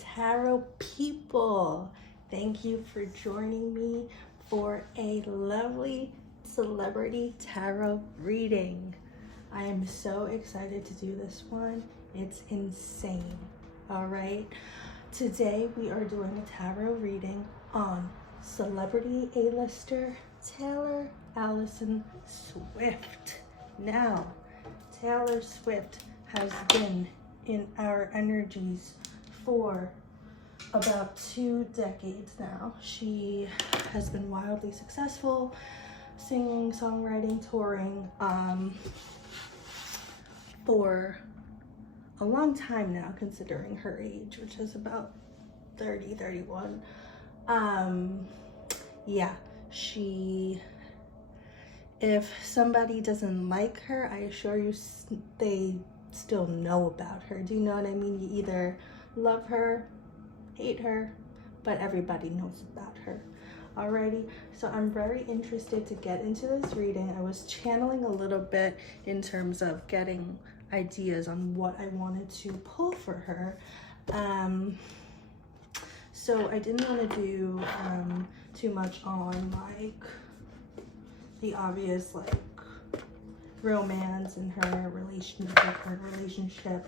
tarot people. Thank you for joining me for a lovely celebrity tarot reading. I am so excited to do this one. It's insane. All right. Today we are doing a tarot reading on celebrity A-lister Taylor Allison Swift. Now, Taylor Swift has been in our energies for about 2 decades now. She has been wildly successful, singing, songwriting, touring, for a long time now, considering her age, which is about 30, 31. Yeah, if somebody doesn't like her, I assure you they still know about her. Do you know what I mean? You either love her, hate her, but everybody knows about her. Alrighty, so I'm very interested to get into this reading. I was channeling a little bit in terms of getting ideas on what I wanted to pull for her. So I didn't want to do too much on like the obvious like romance in her current relationship.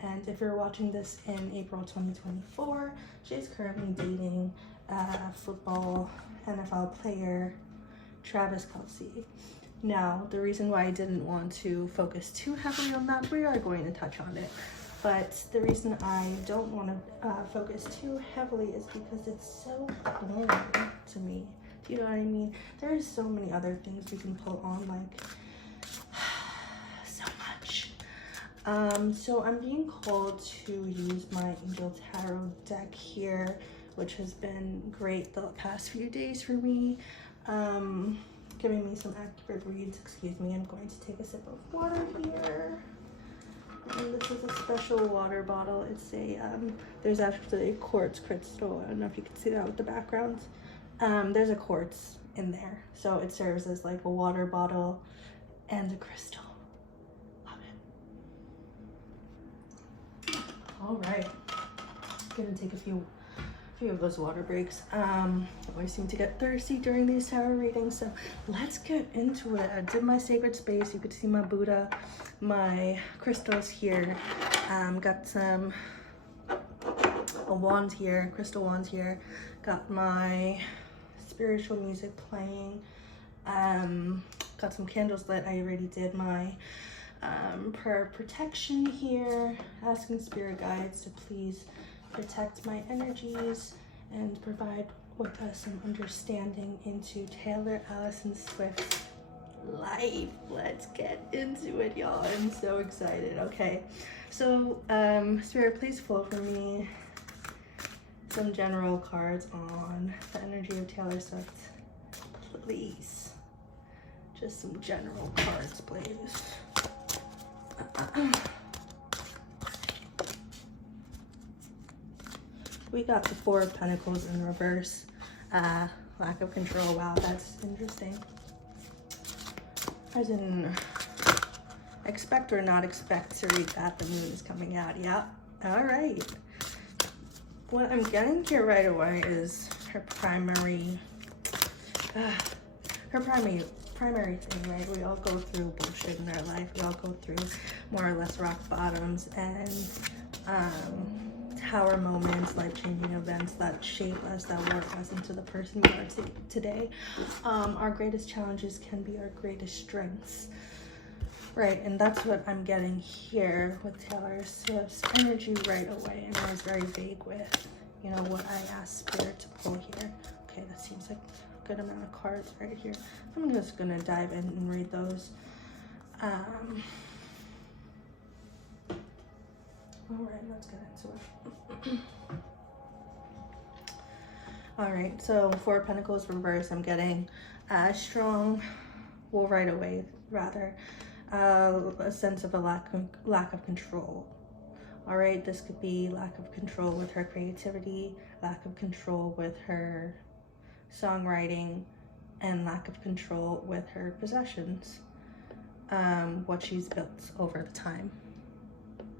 And if you're watching this in April 2024, she's currently dating football NFL player Travis Kelce. Now, the reason why I didn't want to focus too heavily on that, we are going to touch on it, but the reason I don't want to focus too heavily is because it's so boring to me. Do you know what I mean? There's so many other things we can pull on, like so much. So I'm being called to use my Angel Tarot deck here, which has been great the past few days for me, giving me some accurate reads. Excuse me, I'm going to take a sip of water here. And this is a special water bottle. It's a, there's actually a quartz crystal. I don't know if you can see that with the background. There's a quartz in there. So it serves as like a water bottle and a crystal. Love it. All right, gonna take a few of those water breaks. I always seem to get thirsty during these tarot readings, so let's get into it. I did my sacred space. You could see my Buddha, my crystals here. Got some wands here, crystal wands here. Got my spiritual music playing. Got some candles lit. I already did my prayer protection here, asking spirit guides to please protect my energies and provide with us some understanding into Taylor Allison Swift's life. Let's get into it, y'all. I'm so excited. Okay, so spirit, please flow for me some general cards on the energy of Taylor Swift, please. Just some general cards, please. We got the 4 of Pentacles in reverse. Lack of control. Wow, that's interesting. I didn't expect or not expect to read that. The moon is coming out. Yeah. All right. What I'm getting here right away is her primary thing, right? We all go through bullshit in our life. We all go through more or less rock bottoms and tower moments, life-changing events that shape us, that work us into the person we are today. Our greatest challenges can be our greatest strengths, right? And that's what I'm getting here with Taylor Swift's energy right away. And I was very vague with, you know, what I asked Spirit to pull here. Okay, that seems like a good amount of cards right here. I'm just gonna dive in and read those. All right, let's get into it. All right, so 4 of Pentacles reverse, I'm getting strong, well, right away, rather, a sense of a lack of control. All right, this could be lack of control with her creativity, lack of control with her songwriting, and lack of control with her possessions, what she's built over the time.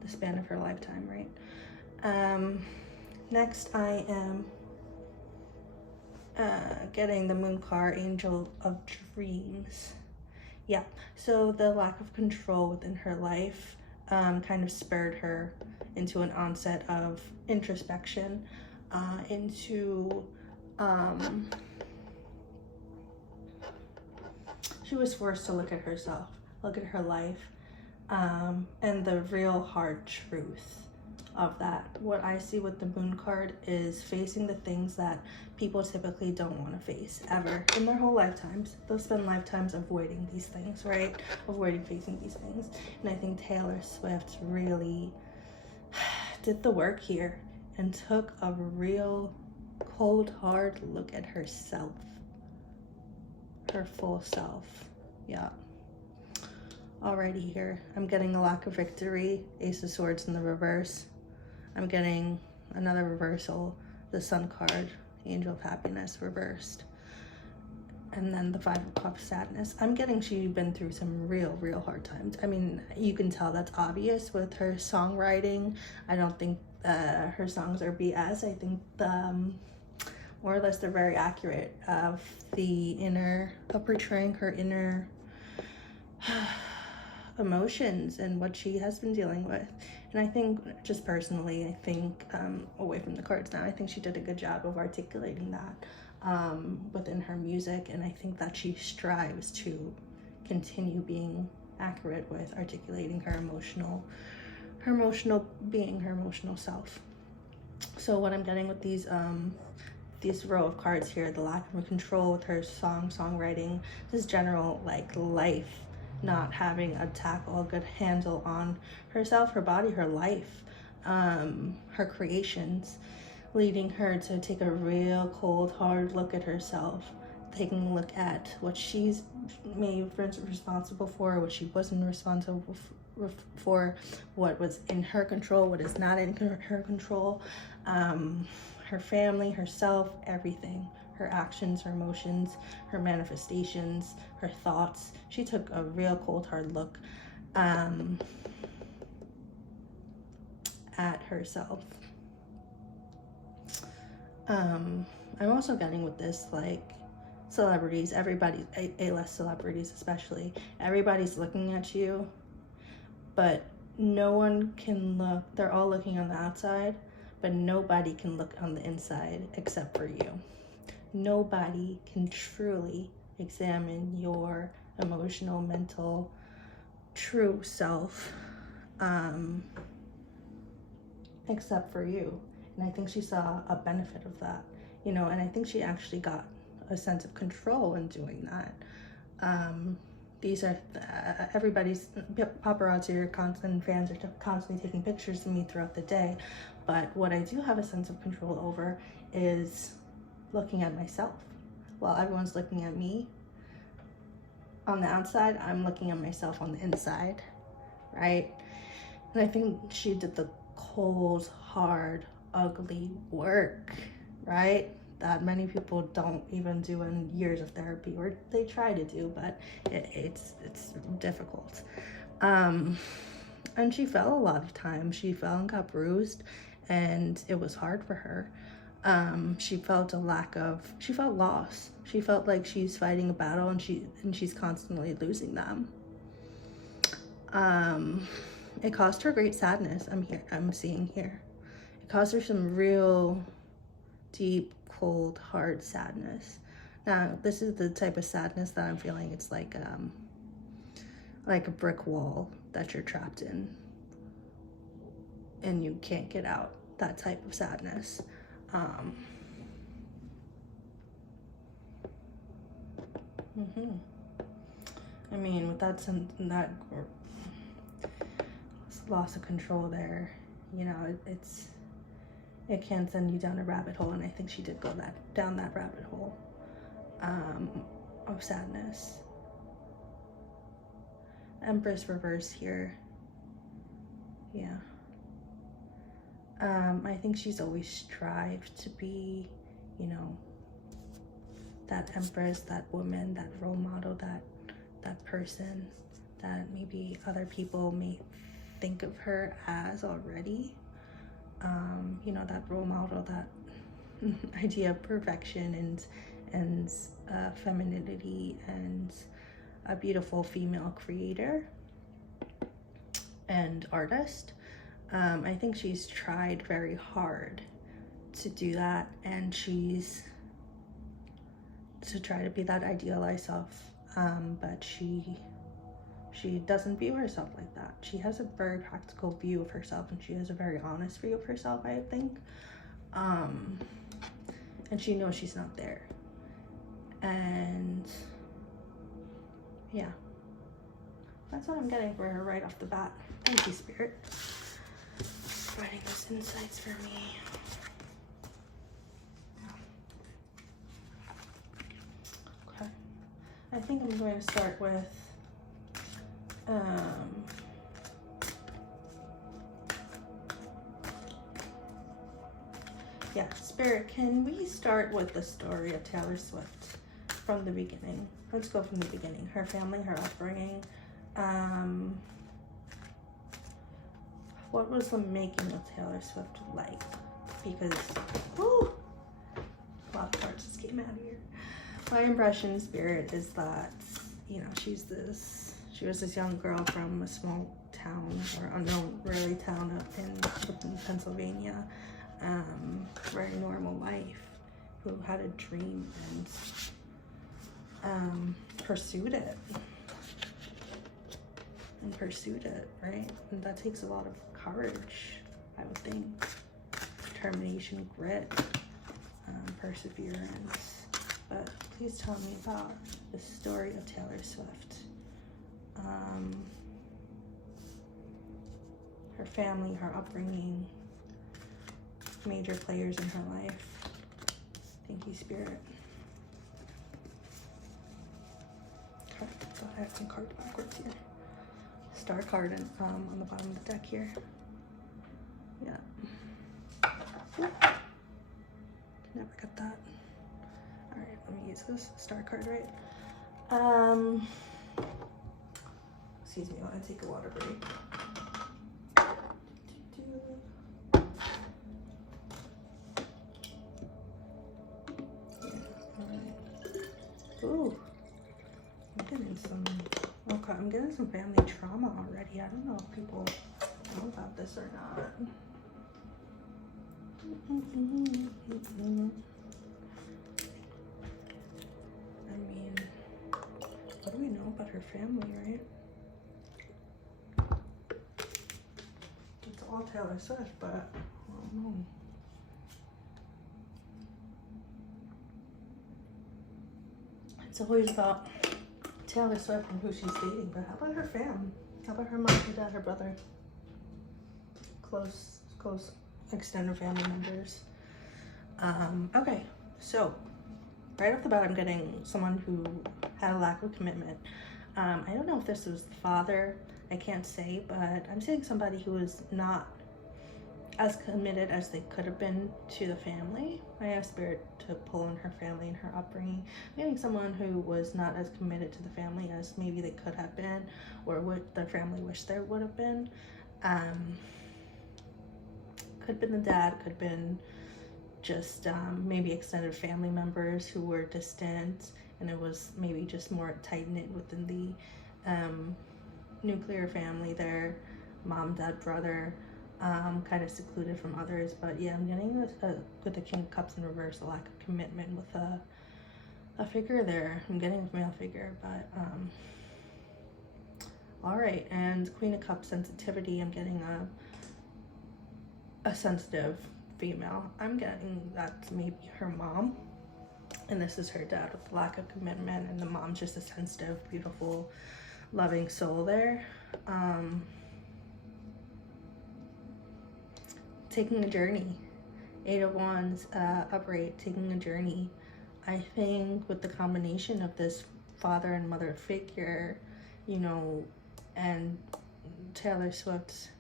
The span of her lifetime, right? Next, I am getting the moon card, Angel of Dreams. Yeah, so the lack of control within her life kind of spurred her into an onset of introspection, into she was forced to look at herself, look at her life, and the real hard truth of that. What I see with the moon card is facing the things that people typically don't want to face ever in their whole lifetimes. They'll spend lifetimes avoiding these things, right? Avoiding facing these things. And I think Taylor Swift really did the work here and took a real cold, hard look at herself, her full self. Yeah. Alrighty, here I'm getting a lack of victory, Ace of Swords in the reverse. I'm getting another reversal, the Sun card, Angel of Happiness reversed. And then the Five of Cups, sadness. I'm getting she's been through some real hard times. I mean, you can tell that's obvious with her songwriting. I don't think her songs are BS. I think more or less they're very accurate of portraying her inner emotions and what she has been dealing with. And I think, just personally, I think, away from the cards now, I think she did a good job of articulating that within her music. And I think that she strives to continue being accurate with articulating her emotional being, her emotional self. So what I'm getting with these row of cards here, the lack of control with her songwriting, this general like life, not having a good handle on herself, her body, her life, her creations, leading her to take a real cold, hard look at herself, taking a look at what she's maybe responsible for, what she wasn't responsible for, what was in her control, what is not in her control, her family, herself, everything. Her actions, her emotions, her manifestations, her thoughts. She took a real cold, hard look at herself. I'm also getting with this, like, celebrities, everybody, A-list celebrities especially, everybody's looking at you, but no one can look. They're all looking on the outside, but nobody can look on the inside except for you. Nobody can truly examine your emotional, mental, true self, except for you. And I think she saw a benefit of that, and I think she actually got a sense of control in doing that. These are everybody's paparazzi or constant fans are constantly taking pictures of me throughout the day, but what I do have a sense of control over is looking at myself. While everyone's looking at me on the outside, I'm looking at myself on the inside, right? And I think she did the cold, hard, ugly work, right? That many people don't even do in years of therapy, or they try to do, but it's difficult. And she fell a lot of times. She fell and got bruised, and it was hard for her. She felt she felt lost. She felt like she's fighting a battle and she's constantly losing them. It caused her great sadness. I'm seeing here. It caused her some real deep, cold, hard sadness. Now, this is the type of sadness that I'm feeling. It's like a brick wall that you're trapped in and you can't get out. That type of sadness. I mean, with that loss of control there, it can send you down a rabbit hole, and I think she did go down that rabbit hole of sadness. Empress reverse here. Yeah. I think she's always strived to be, that empress, that woman, that role model, that person that maybe other people may think of her as already. you know, that role model, that idea of perfection and femininity, and a beautiful female creator and artist. I think she's tried very hard to do that, and she's to try to be that idealized self, but she doesn't view herself like that. She has a very practical view of herself, and she has a very honest view of herself, I think. And she knows she's not there. And yeah, that's what I'm getting for her right off the bat. Thank you, Spirit, for providing those insights for me. Okay, I think I'm going to start with yeah, Spirit, can we start with the story of Taylor Swift from the beginning? Let's go from the beginning. Her family, her upbringing. What was the making of Taylor Swift like? Because, whoo, a lot of cards just came out of here. My impression, Spirit, is that, you know, she was this young girl from a small town, or unknown really town up in Pennsylvania. Very normal life, who had a dream and pursued it, right? And that takes a lot of courage, I would think. Determination, grit, perseverance. But please tell me about the story of Taylor Swift. Her family, her upbringing, major players in her life. Thank you, Spirit. Okay, so I have some cards backwards here. Star card on the bottom of the deck here. Yeah. Ooh. Never got that. Alright, let me use this star card, right? Excuse me, I want to take a water break. Ooh, I'm getting some family trauma already. I don't know if people know about this or not. I mean, what do we know about her family, right? It's all Taylor Swift, but I don't know. It's always about Taylor Swift and who she's dating, but how about her fam? How about her mom, her dad, her brother? Close extended family members. Okay, so right off the bat, I'm getting someone who had a lack of commitment. I don't know if this was the father, I can't say, but I'm saying somebody who was not as committed as they could have been to the family. I asked Spirit to pull on her family and her upbringing. Maybe someone who was not as committed to the family as maybe they could have been, or what their family wished there would have been. Could have been the dad, could have been just maybe extended family members who were distant, and it was maybe just more tight-knit within the nuclear family there, mom, dad, brother. Kind of secluded from others. But yeah, I'm getting with the King of Cups in reverse, a lack of commitment with a figure there. I'm getting a male figure, but all right. And Queen of Cups sensitivity, I'm getting a sensitive female. I'm getting that's maybe her mom, and this is her dad with lack of commitment, and the mom's just a sensitive, beautiful, loving soul there. Taking a journey. 8 of Wands, upright, taking a journey. I think with the combination of this father and mother figure, you know, and Taylor Swift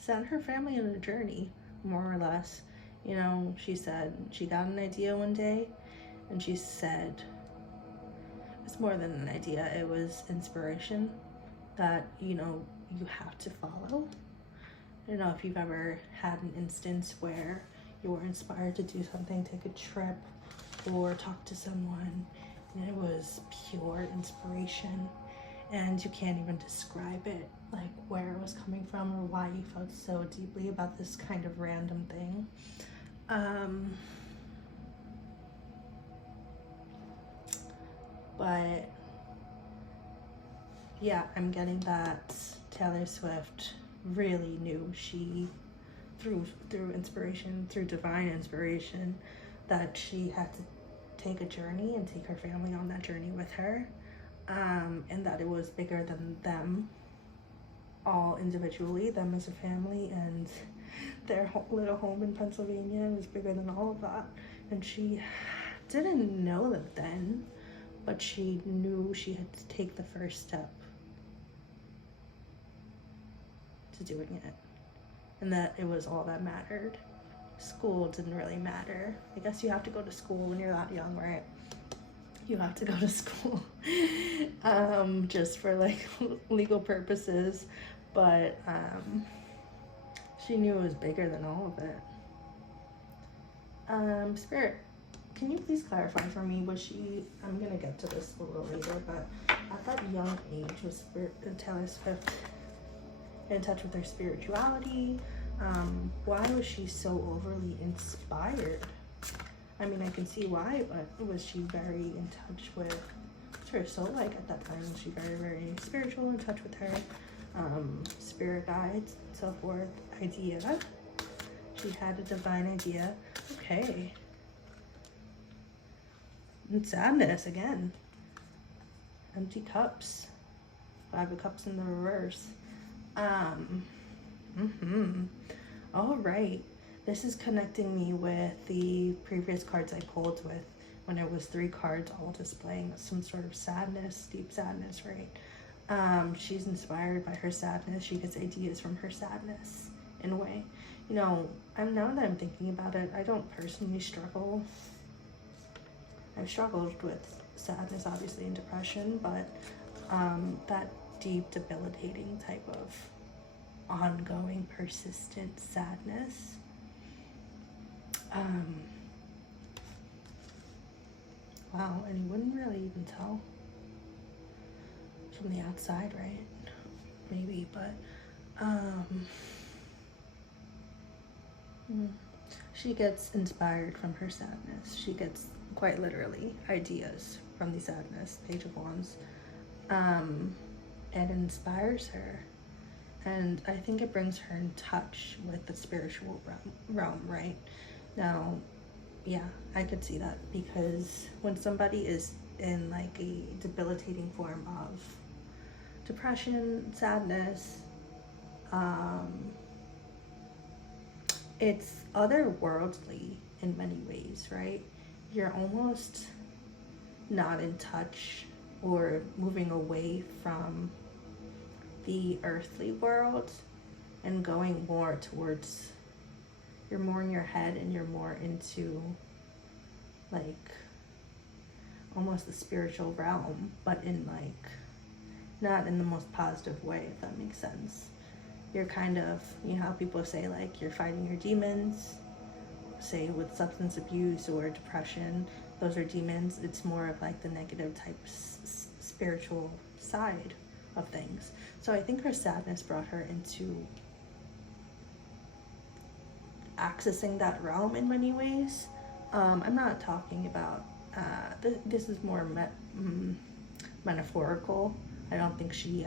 sent her family on a journey, more or less. You know, she said she got an idea one day, and she said it's more than an idea, it was inspiration that, you know, you have to follow. I don't know if you've ever had an instance where you were inspired to do something, take a trip, or talk to someone, and it was pure inspiration, and you can't even describe it, like where it was coming from or why you felt so deeply about this kind of random thing. But yeah, I'm getting that Taylor Swift really knew she, through inspiration, through divine inspiration, that she had to take a journey and take her family on that journey with her, and that it was bigger than them all individually, them as a family, and their little home in Pennsylvania was bigger than all of that. And she didn't know that then, but she knew she had to take the first step to doing it, and that it was all that mattered. School didn't really matter. I guess you have to go to school when you're that young, right? You have to go to school just for like legal purposes, but she knew it was bigger than all of it. Spirit, can you please clarify for me, was she, I'm gonna get to this a little later, but at that young age, was Taylor Swift in touch with her spirituality? Why was she so overly inspired? I mean, I can see why, but was she very in touch with her soul? Like at that time, was she very, very spiritual, in touch with her spirit guides, so forth? Idea. She had a divine idea. Okay. And sadness again. Empty cups. 5 of Cups in the reverse. All right. This is connecting me with the previous cards I pulled with when it was 3 cards all displaying some sort of sadness, deep sadness, right? She's inspired by her sadness. She gets ideas from her sadness in a way. You know, now that I'm thinking about it, I don't personally struggle. I've struggled with sadness, obviously, and depression, but that deep, debilitating type of ongoing, persistent sadness. Wow, and you wouldn't really even tell from the outside, right? Maybe, but she gets inspired from her sadness. She gets, quite literally, ideas from the sadness, Page of Wands. It inspires her, and I think it brings her in touch with the spiritual realm, right? Now, yeah, I could see that, because when somebody is in like a debilitating form of depression, sadness, it's otherworldly in many ways, right? You're almost not in touch or moving away from the earthly world and going more towards, you're more in your head and you're more into like almost the spiritual realm, but in like not in the most positive way, if that makes sense. You're kind of, you know how people say like you're fighting your demons, say with substance abuse or depression, those are demons. It's more of like the negative type spiritual side of things. So I think her sadness brought her into accessing that realm in many ways. I'm not talking about, this is more metaphorical. I don't think she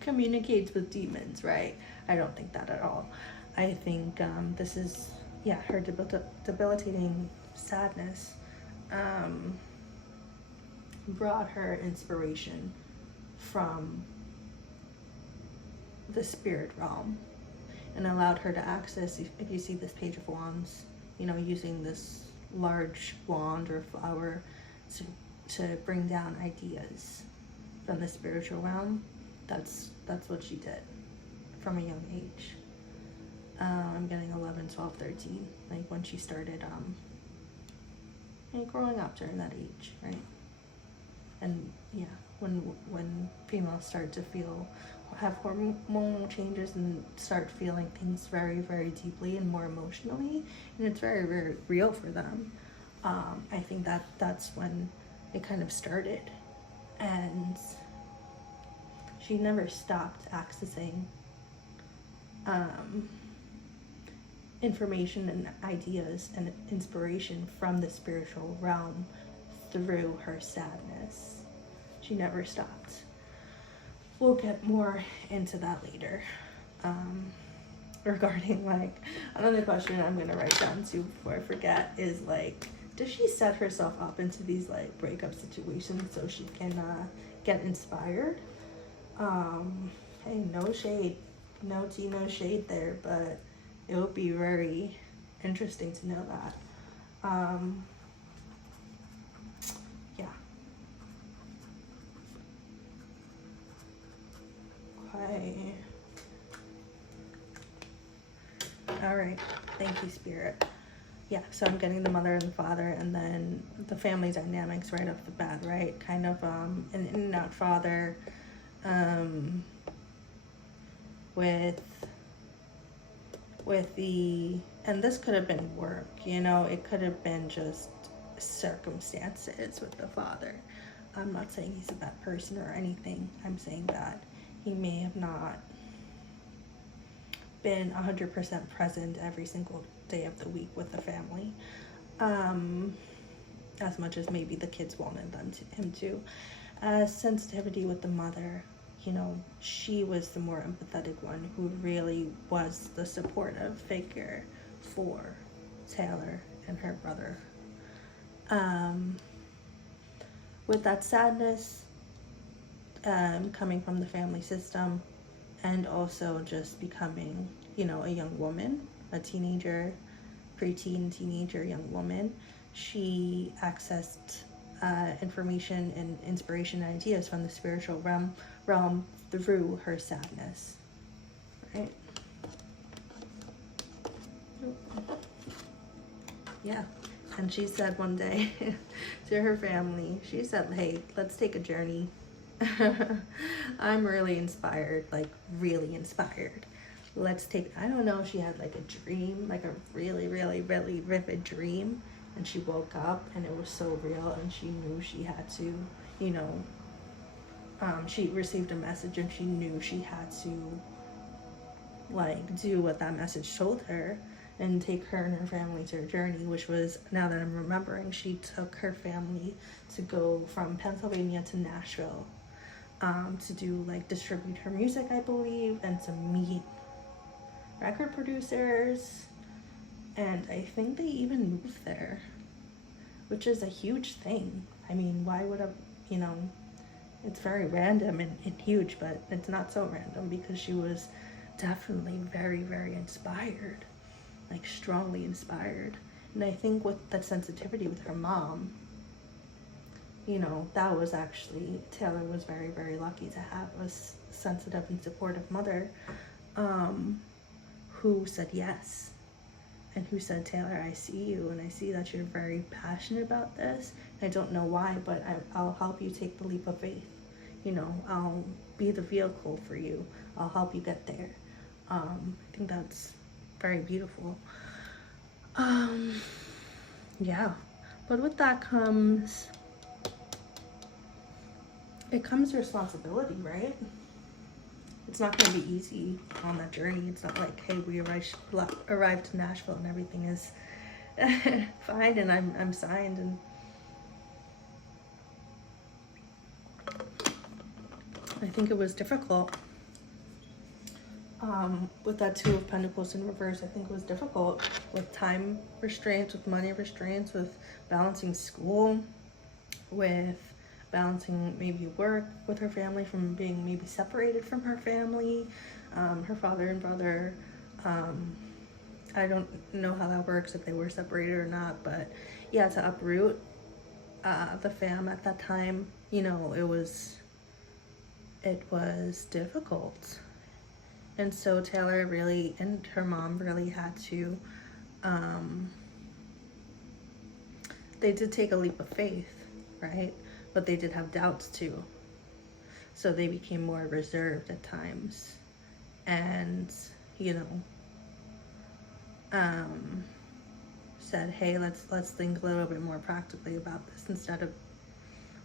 communicates with demons, right? I don't think that at all. I think this is, yeah, her debilitating sadness brought her inspiration from the spirit realm and allowed her to access, if you see this Page of Wands, you know, using this large wand or flower to bring down ideas from the spiritual realm. That's what she did from a young age. I'm getting 11, 12, 13, like when she started growing up during that age, right? And yeah, when females start to feel or have hormonal changes and start feeling things very, very deeply and more emotionally, and it's very, very real for them. I think that's when it kind of started, and she never stopped accessing information and ideas and inspiration from the spiritual realm through her sadness. She never stopped. We'll get more into that later. Regarding, like, another question I'm gonna write down too before I forget is, like, does she set herself up into these, like, breakup situations so she can get inspired? Hey, no shade, no tea, no shade there, but it would be very interesting to know that. Yeah. Okay. All right. Thank you, Spirit. Yeah, so I'm getting the mother and the father, and then the family dynamics right off the bat, right? Kind of an in and out father, with the, and this could have been work, you know, it could have been just circumstances with the father. I'm not saying he's a bad person or anything. I'm saying that he may have not been 100% present every single day of the week with the family, as much as maybe the kids wanted him to. Sensitivity with the mother, you know, she was the more empathetic one who really was the supportive figure for Taylor and her brother. With that sadness coming from the family system, and also just becoming, you know, a young woman, a teenager, preteen, teenager, young woman, she accessed information and inspiration and ideas from the spiritual realm through her sadness, right? Yeah. And she said one day to her family, she said, hey, let's take a journey. I'm really inspired, like really inspired. Let's take, I don't know, she had like a dream, like a really, really, really vivid dream. And she woke up and it was so real, and she knew she had to, you know, she received a message and she knew she had to, like, do what that message told her and take her and her family to her journey, which was, now that I'm remembering, she took her family to go from Pennsylvania to Nashville to do, like, distribute her music, I believe, and to meet record producers. And I think they even moved there, which is a huge thing. I mean, why would a, you know, it's very random and huge, but it's not so random because she was definitely very, very inspired, like strongly inspired. And I think with that sensitivity with her mom, you know, that was actually, Taylor was very, very lucky to have a sensitive and supportive mother who said yes. And who said, Taylor, I see you, and I see that you're very passionate about this. I don't know why, but I'll help you take the leap of faith. You know, I'll be the vehicle for you. I'll help you get there. I think that's very beautiful. Yeah. But with that comes, it comes responsibility, right? It's not going to be easy on that journey. It's not like, hey, we arrived to Nashville and everything is fine and I'm signed. And I think it was difficult. With that Two of Pentacles in reverse, I think it was difficult with time restraints, with money restraints, with balancing school, with balancing maybe work with her family, from being maybe separated from her family, her father and brother. I don't know how that works, if they were separated or not, but yeah, to uproot the fam at that time, you know, it was difficult. And so Taylor really, and her mom really had to, they did take a leap of faith, right? But they did have doubts too. So they became more reserved at times, and said, hey, let's think a little bit more practically about this, instead of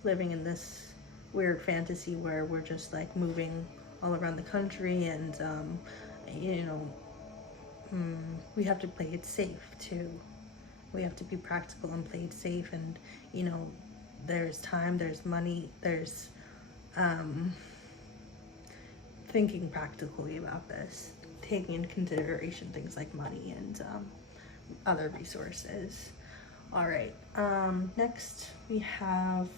living in this weird fantasy where we're just like moving all around the country, and we have to play it safe too. We have to be practical and play it safe, and there's time, there's money, there's thinking practically about this, taking into consideration things like money and other resources. All right, next we have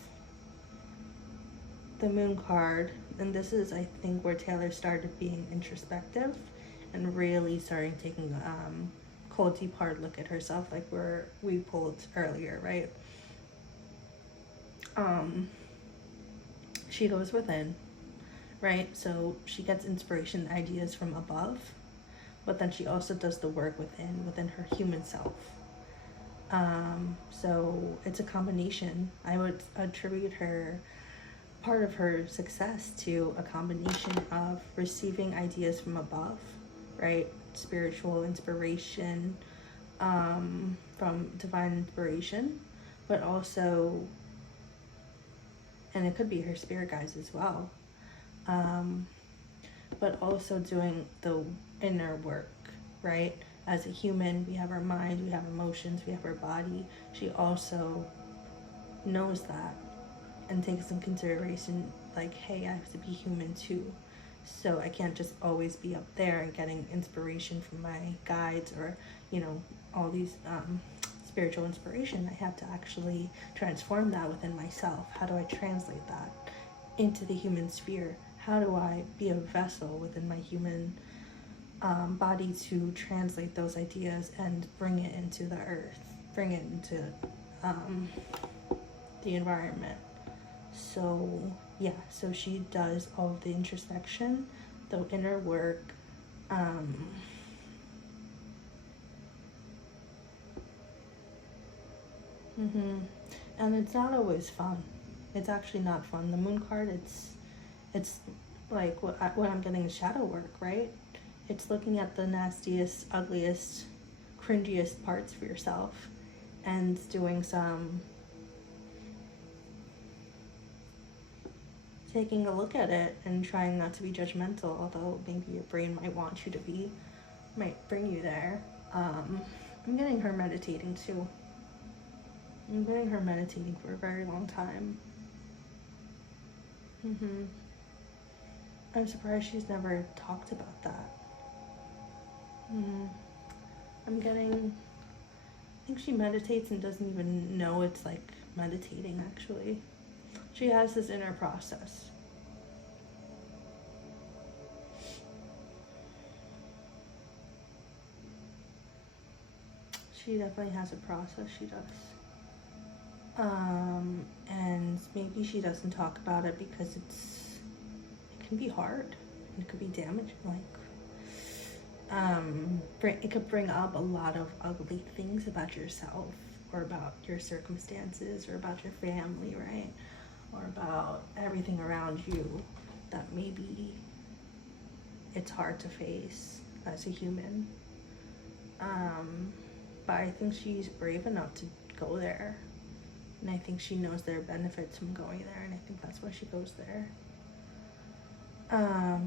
the Moon card, and this is, I think, where Taylor started being introspective and really starting taking cold deep hard look at herself, like where we pulled earlier, right? She goes within, right? So she gets inspiration, ideas from above, but then she also does the work within her human self. So it's a combination. I would attribute part of her success to a combination of receiving ideas from above, right? Spiritual inspiration, from divine inspiration, but also, and it could be her spirit guides as well, but also doing the inner work, right? As a human, we have our mind, we have emotions, we have our body. She also knows that and takes in consideration, like, hey, I have to be human too. So I can't just always be up there and getting inspiration from my guides or, all these spiritual inspiration. I have to actually transform that within myself. How do I translate that into the human sphere? How do I be a vessel within my human body to translate those ideas and bring it into the earth, bring it into the environment? So yeah, so she does all of the introspection, the inner work, and it's not always fun. It's actually not fun. The Moon card, it's like what I'm getting is shadow work, right? It's looking at the nastiest, ugliest, cringiest parts of yourself and doing some taking a look at it and trying not to be judgmental, although maybe your brain might want you to be, might bring you there. I'm getting her meditating too. I'm getting her meditating for a very long time. I'm surprised she's never talked about that. I think she meditates and doesn't even know it's like meditating, actually. She has this inner process. She definitely has a process, she does. And maybe she doesn't talk about it because it can be hard. It could be damaging, it could bring up a lot of ugly things about yourself, or about your circumstances, or about your family, right? Or about everything around you that maybe it's hard to face as a human. But I think she's brave enough to go there. And I think she knows there are benefits from going there, and I think that's why she goes there.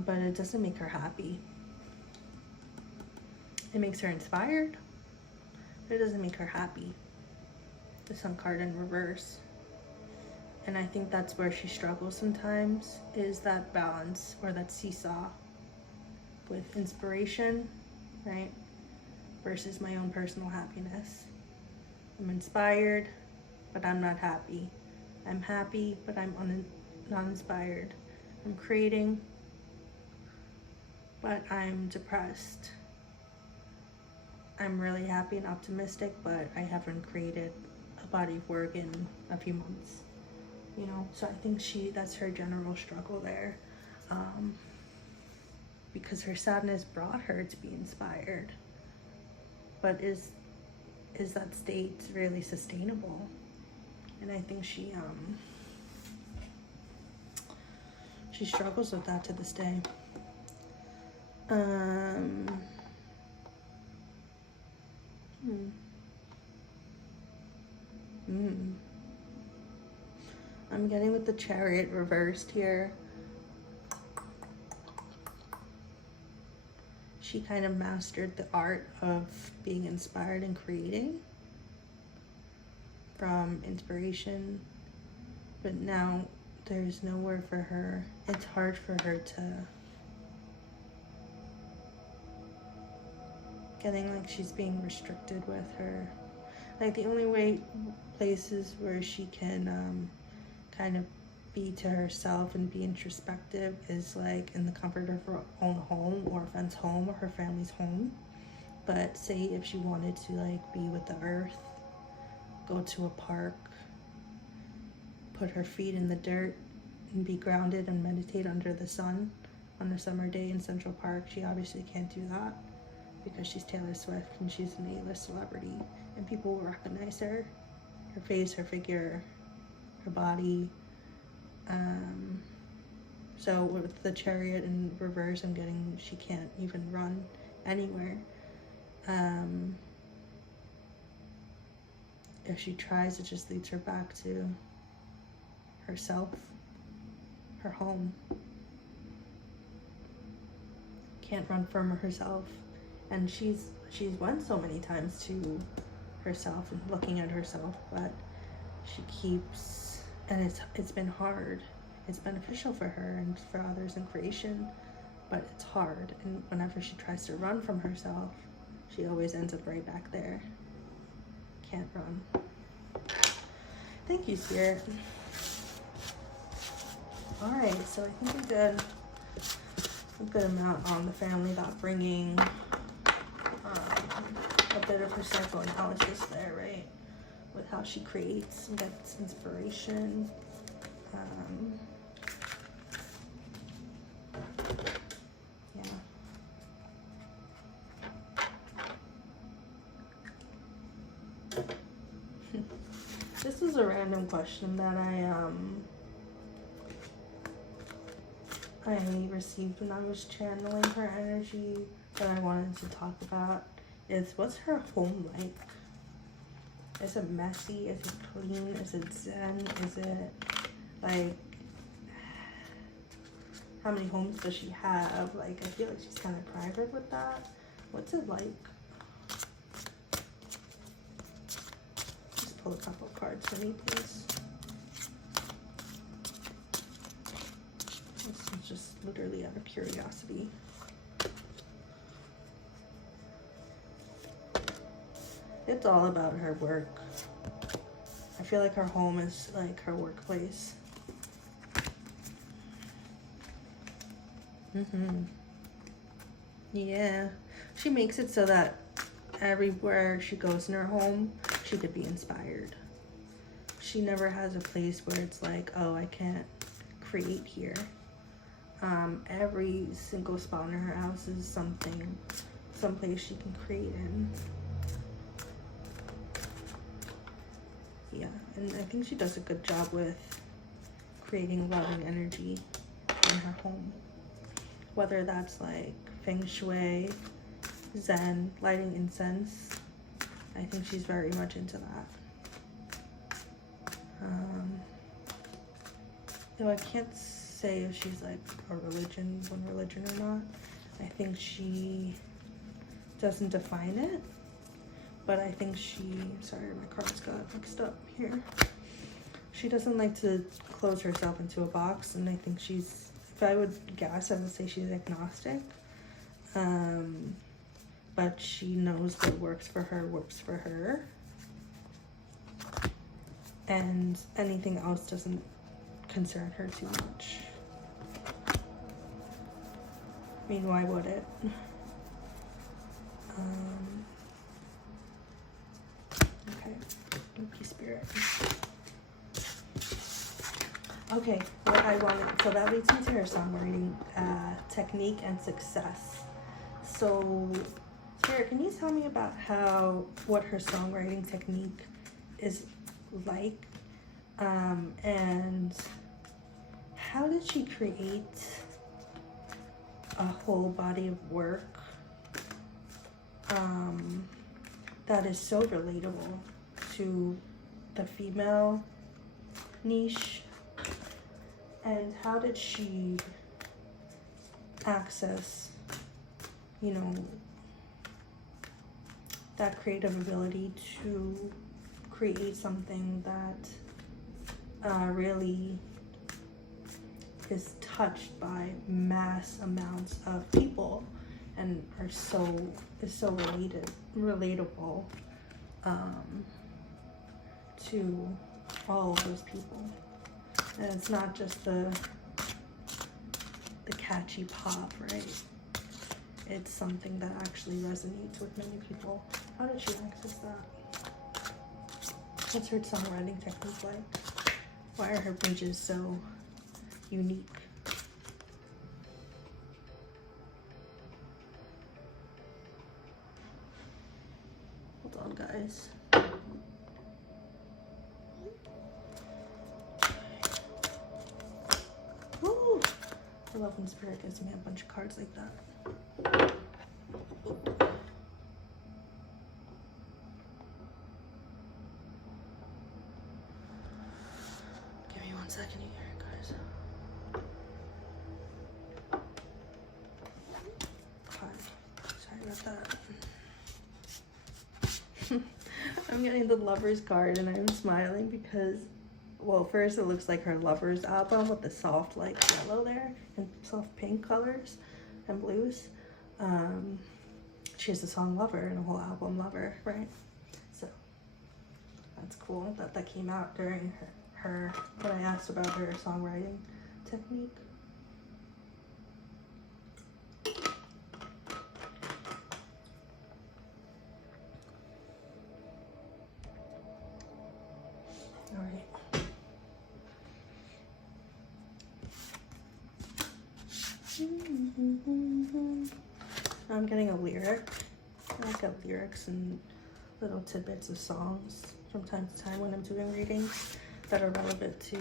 But it doesn't make her happy. It makes her inspired, but it doesn't make her happy. The Sun card in reverse. And I think that's where she struggles sometimes, is that balance, or that seesaw with inspiration, right, versus my own personal happiness. I'm inspired, but I'm not happy. I'm happy, but I'm not inspired. I'm creating, but I'm depressed. I'm really happy and optimistic, but I haven't created a body of work in a few months. So I think that's her general struggle there, because her sadness brought her to be inspired, but is that state really sustainable? And I think she She struggles with that to this day. I'm getting with the Chariot reversed here. She kind of mastered the art of being inspired and creating from inspiration, but now there's nowhere for her. It's hard for her to, getting like she's being restricted with her, like the only way places where she can kind of be to herself and be introspective is like in the comfort of her own home, or a friend's home, or her family's home. But say if she wanted to like be with the earth, go to a park, put her feet in the dirt and be grounded and meditate under the sun on a summer day in Central Park, she obviously can't do that because she's Taylor Swift and she's an A-list celebrity and people will recognize her face, her figure, her body. So with the Chariot in reverse, I'm getting she can't even run anywhere. If she tries, it just leads her back to herself, her home. Can't run from herself. And she's went so many times to herself and looking at herself, but she keeps, and it's been hard. It's beneficial for her and for others in creation, but it's hard. And whenever she tries to run from herself, she always ends up right back there. Can't run. Thank you, Spirit. All right, so I think we did a good amount on the family, the upbringing, a bit of her psychoanalysis there, right? With how she creates and gets inspiration. Yeah. This is a random question that I received when I was channeling her energy that I wanted to talk about. Is what's her home like? Is it messy? Is it clean? Is it zen? Is it like, how many homes does she have? Like, I feel like she's kind of private with that. What's it like? Just pull a couple cards for me, please. This is just literally out of curiosity. It's all about her work. I feel like her home is like her workplace. Yeah. She makes it so that everywhere she goes in her home, she could be inspired. She never has a place where it's like, oh, I can't create here. Every single spot in her house is something, someplace she can create in. Yeah, and I think she does a good job with creating loving energy in her home. Whether that's like feng shui, zen, lighting incense. I think she's very much into that. Though I can't say if she's like one religion or not. I think she doesn't define it. But I think sorry, my cards got mixed up here. She doesn't like to close herself into a box, and I think she's, if I would guess, I would say she's agnostic. But she knows what works for her. And anything else doesn't concern her too much. I mean, why would it? Okay, thank you, Spirit. Okay, what I wanted, so that leads me to her songwriting technique and success. So, Spirit, can you tell me about what her songwriting technique is like, and how did she create a whole body of work that is so relatable to the female niche? And how did she access, you know, that creative ability to create something that really is touched by mass amounts of people and is so relatable to all of those people. And it's not just the catchy pop, right? It's something that actually resonates with many people. How did she access that? What's her songwriting technique like? Why are her bridges so unique? Hold on, guys. Woo! I love when Spirit gives me a bunch of cards like that. Give me 1 second here, guys. Sorry about that. I'm getting the Lovers card and I'm smiling because, well, first it looks like her Lovers album with the soft like yellow there and soft pink colors and blues. She has the song Lover and a whole album Lover, right? So that's cool that came out during her when I asked about her songwriting technique. All right. I'm getting a lyric. I get lyrics and little tidbits of songs from time to time when I'm doing readings that are relevant to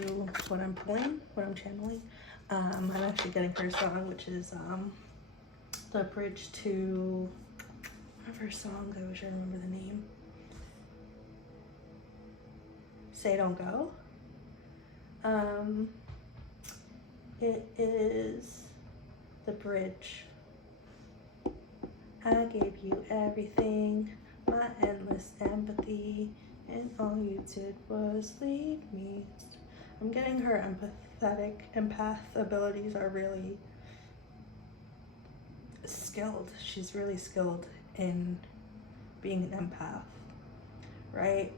what I'm pulling, what I'm channeling. I'm actually getting her song, which is the bridge to one of her songs. I wish I remember the name. Say Don't Go. It is the bridge. I gave you everything, my endless empathy, and all you did was leave me. I'm getting her empath abilities are really skilled. She's really skilled in being an empath, right?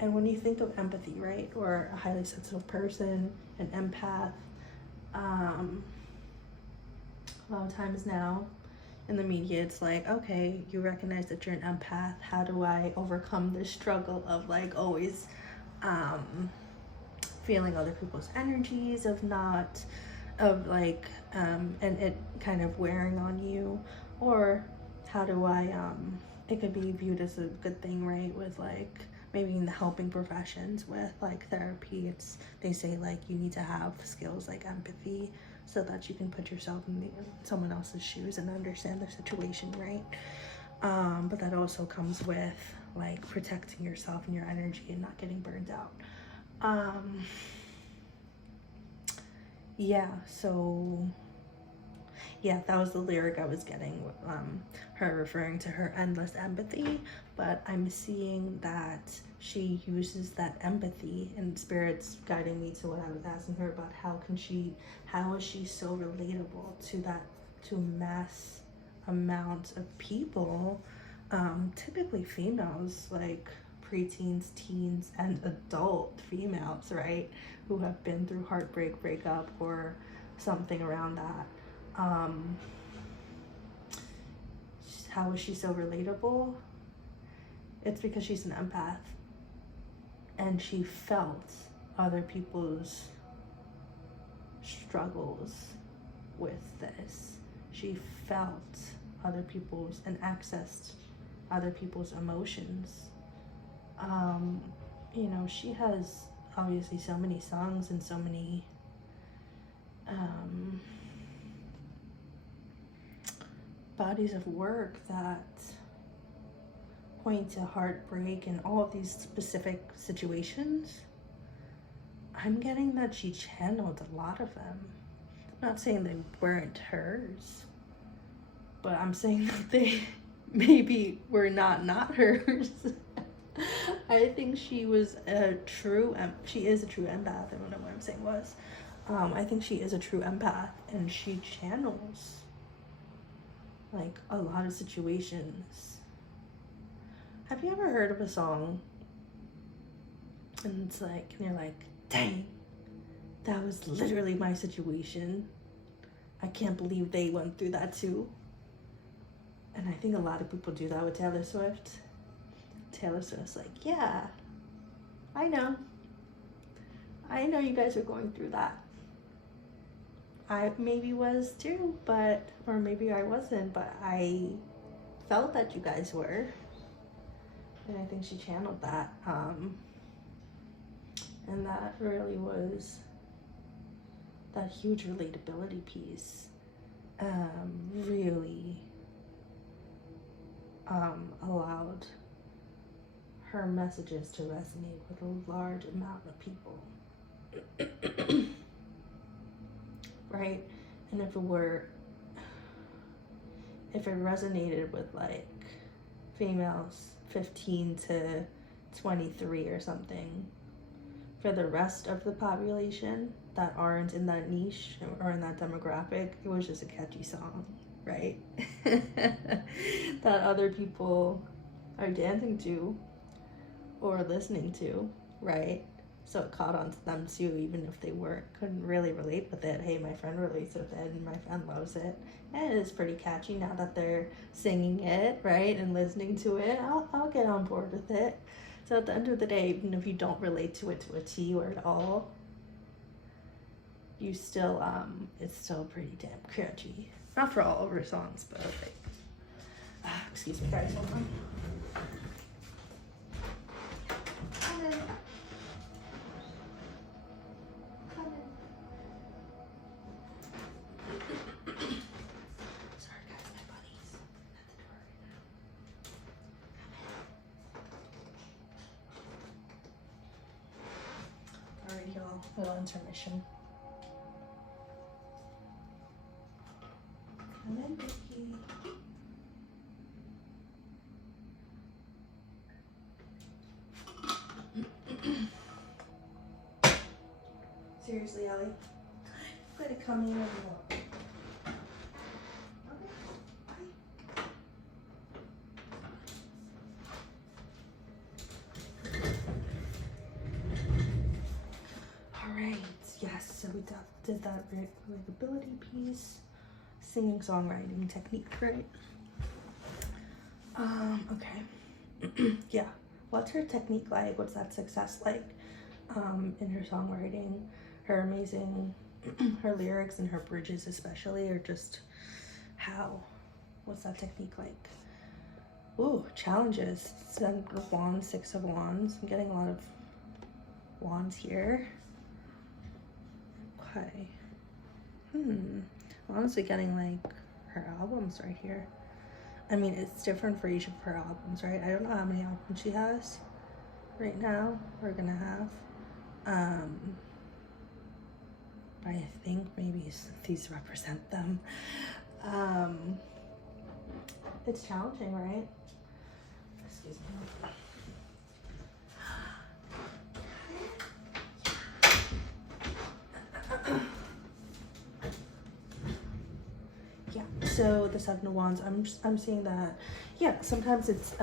And when you think of empathy, right, or a highly sensitive person, an empath, a lot of times now in the media, it's like, okay, you recognize that you're an empath. How do I overcome this struggle of like always feeling other people's energies and it kind of wearing on you? Or how do I, it could be viewed as a good thing, right, with like maybe in the helping professions with like therapy, they say like you need to have skills like empathy so that you can put yourself in someone else's shoes and understand their situation, right? But that also comes with like protecting yourself and your energy and not getting burned out. Yeah, that was the lyric I was getting, her referring to her endless empathy, but I'm seeing that she uses that empathy, and Spirit's guiding me to what I was asking her about. How is she so relatable to mass amounts of people, typically females, like preteens, teens, and adult females, right, who have been through heartbreak, breakup, or something around that. How is she so relatable? It's because she's an empath and she felt other people's struggles with this. She felt other people's and accessed other people's emotions. She has obviously so many songs and so many bodies of work that point to heartbreak and all of these specific situations, I'm getting that she channeled a lot of them. I'm not saying they weren't hers, but I'm saying that they maybe were not hers. I think she was she is a true empath. I don't know what I'm saying was. I think she is a true empath, and she channels like a lot of situations. Have you ever heard of a song and it's like, and you're like, dang, that was literally my situation. I can't believe they went through that too. And I think a lot of people do that with Taylor Swift. Taylor Swift's like, yeah, I know you guys are going through that. I maybe was too, or maybe I wasn't, but I felt that you guys were. And I think she channeled that. And that really was that huge relatability piece. Really allowed her messages to resonate with a large amount of people. Right? And if it resonated with like females 15 to 23 or something, for the rest of the population that aren't in that niche or in that demographic, it was just a catchy song, right? That other people are dancing to or listening to, right? So it caught on to them too, even if they couldn't really relate with it. Hey, my friend relates with it and my friend loves it. And it is pretty catchy now that they're singing it, right? And listening to it, I'll get on board with it. So at the end of the day, even if you don't relate to it to a T or at all, you still, it's still pretty damn catchy. Not for all of her songs, but like, excuse me guys, hold on. Little intermission. Come in, Vicky. Seriously, Ellie? I'm going to come in and walk. Yes, so we did that relatability piece, singing, songwriting technique, right? Okay. Yeah. What's her technique like? What's that success like in her songwriting? Her amazing, her lyrics and her bridges especially, or just how? What's that technique like? Ooh, challenges. Seven of Wands, Six of Wands. I'm getting a lot of wands here. Okay. Honestly getting like her albums right here. I mean, it's different for each of her albums, right? I don't know how many albums she has right now or gonna have. But I think maybe these represent them. It's challenging, right? Excuse me. Yeah, so the Seven of Wands, I'm seeing that, yeah, sometimes it's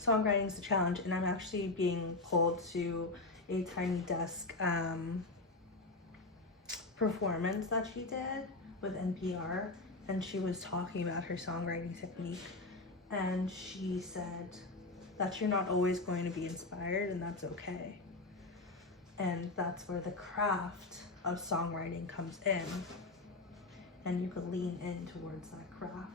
songwriting is a challenge, and I'm actually being pulled to a Tiny Desk performance that she did with NPR, and she was talking about her songwriting technique, and she said that you're not always going to be inspired, and that's okay. And that's where the craft of songwriting comes in, and you could lean in towards that craft.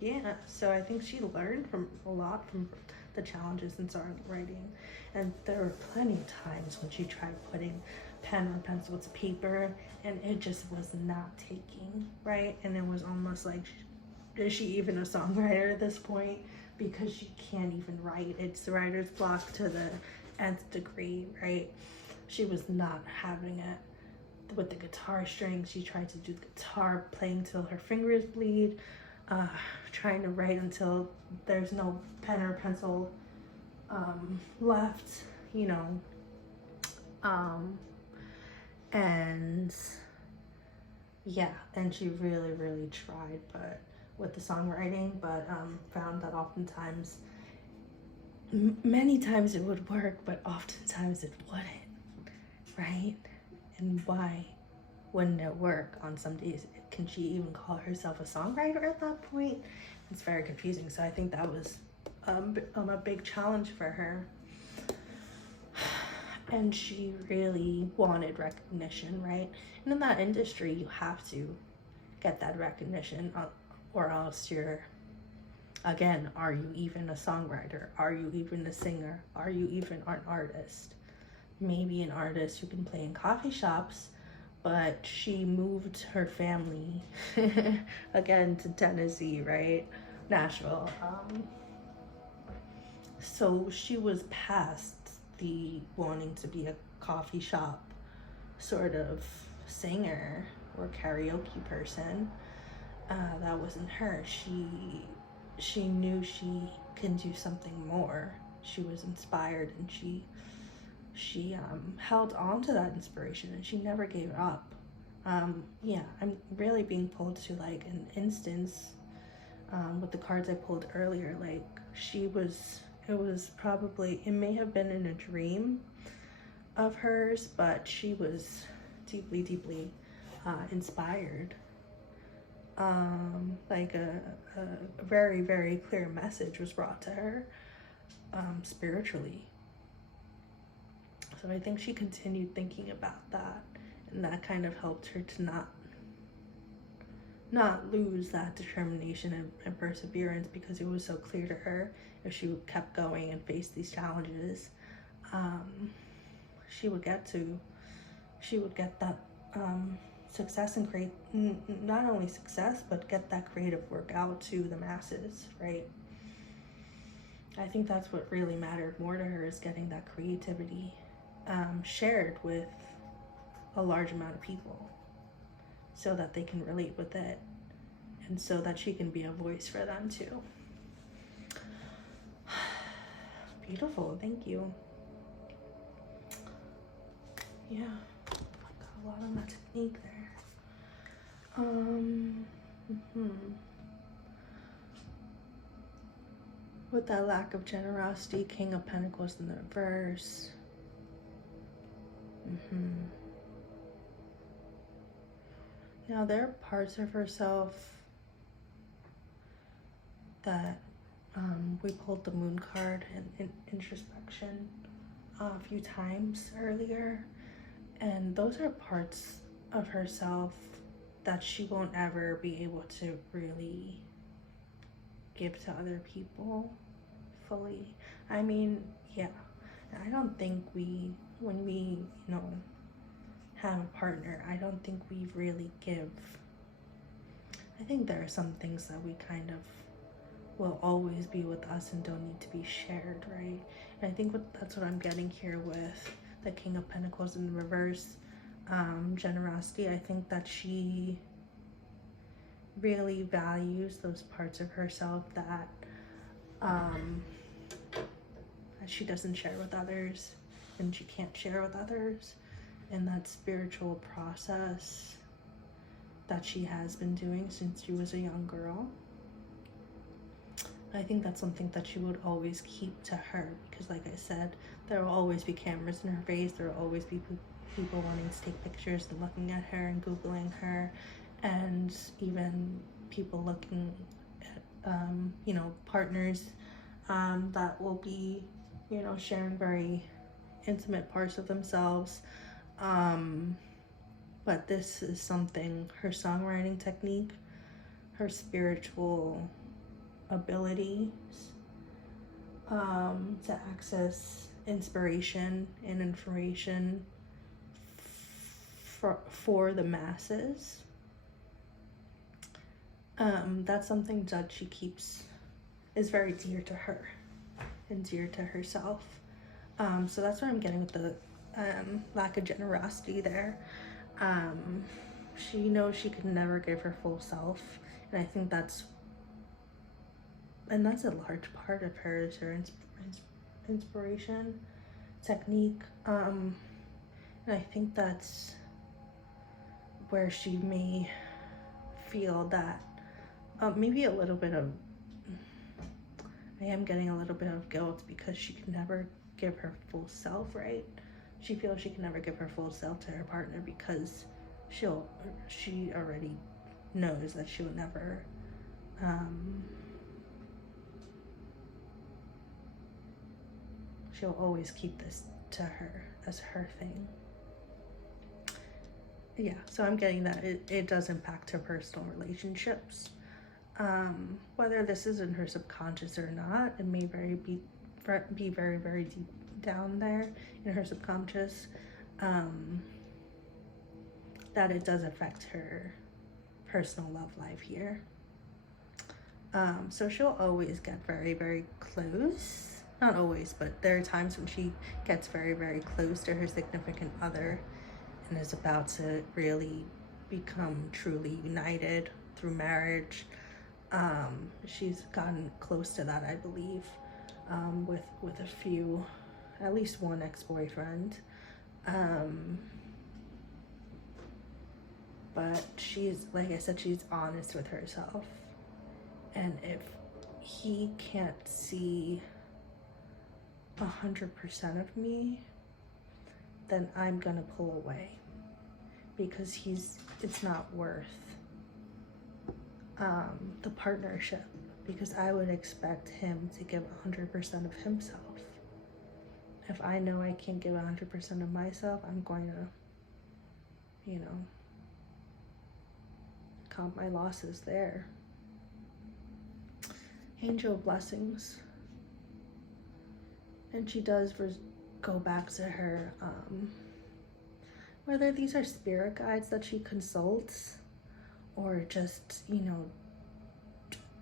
Yeah, so I think she learned a lot from the challenges in songwriting, and there were plenty of times when she tried putting pen or pencil to paper, and it just was not taking, right? And it was almost like, is she even a songwriter at this point? Because she can't even write. It's writer's block to the nth degree, right? She was not having it with the guitar strings. She tried to do the guitar playing till her fingers bleed, trying to write until there's no pen or pencil left, you know. And yeah, and she really, really tried, but with the songwriting, but found that oftentimes, many times it would work, but oftentimes it wouldn't, right? And why wouldn't it work on some days? Can she even call herself a songwriter at that point? It's very confusing. So I think that was a big challenge for her. And she really wanted recognition, right? And in that industry, you have to get that recognition, or else you're, again, are you even a songwriter? Are you even a singer? Are you even an artist? Maybe an artist who can play in coffee shops, but she moved her family again to Tennessee, right? Nashville. So she was past the wanting to be a coffee shop sort of singer or karaoke person. That wasn't her. She knew she can do something more. She was inspired, and she held on to that inspiration, and she never gave up. Yeah, I'm really being pulled to like an instance with the cards I pulled earlier. Like it was probably, it may have been in a dream of hers, but she was deeply, deeply inspired. Like a very, very clear message was brought to her spiritually. So I think she continued thinking about that, and that kind of helped her to not lose that determination and perseverance, because it was so clear to her if she kept going and faced these challenges, she would get that success and create not only success, but get that creative work out to the masses, right? I think that's what really mattered more to her, is getting that creativity shared with a large amount of people so that they can relate with it, and so that she can be a voice for them too. Beautiful, thank you. Yeah, got a lot on that technique there. With that lack of generosity, King of Pentacles in the reverse. Now there are parts of herself that we pulled the Moon card in Introspection a few times earlier, and those are parts of herself that she won't ever be able to really give to other people fully. I mean, yeah, I don't think when we, have a partner, I don't think we really give. I think there are some things that we kind of will always be with us and don't need to be shared, right? And I think that's what I'm getting here with the King of Pentacles in the reverse. Generosity, I think that she really values those parts of herself that she doesn't share with others, and she can't share with others, and that spiritual process that she has been doing since she was a young girl. I think that's something that she would always keep to her, because like I said, there will always be cameras in her face. There will always be people wanting to take pictures and looking at her and Googling her, and even people looking at, partners that will be, sharing very intimate parts of themselves. But this is something, her songwriting technique, her spiritual abilities to access inspiration and information for the masses. That's something that she keeps, is very dear to her and dear to herself. So that's what I'm getting with the lack of generosity there. She knows she could never give her full self, and I think that's a large part of her, is her inspiration, technique, and I think that's where she may feel that maybe a little bit of, I am getting a little bit of guilt because she can never give her full self, right? She feels she can never give her full self to her partner because she already knows that she will never she'll always keep this to her as her thing. Yeah, so I'm getting that it does impact her personal relationships. Whether this is in her subconscious or not, it may be very, very deep down there in her subconscious, that it does affect her personal love life here. So she'll always get very, very close. Not always, but there are times when she gets very, very close to her significant other and is about to really become truly united through marriage. She's gotten close to that, I believe, with a few, at least one ex-boyfriend. But she's, like I said, she's honest with herself. And if he can't see 100% of me, then I'm gonna pull away, because it's not worth the partnership, because I would expect him to give 100% of himself. If I know I can't give 100% of myself, I'm going to, count my losses there. Angel blessings. And she does go back to her, whether these are spirit guides that she consults or just,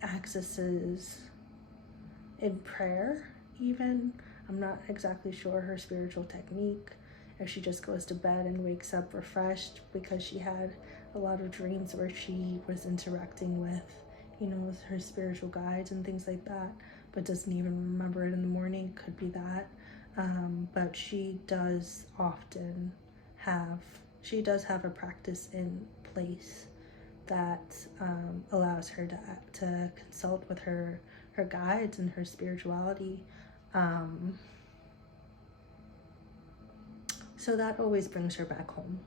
accesses in prayer even. I'm not exactly sure her spiritual technique, if she just goes to bed and wakes up refreshed because she had a lot of dreams where she was interacting with, with her spiritual guides and things like that, but doesn't even remember it in the morning. Could be that. But she does often have a practice in place that allows her to consult with her guides and her spirituality. So that always brings her back home.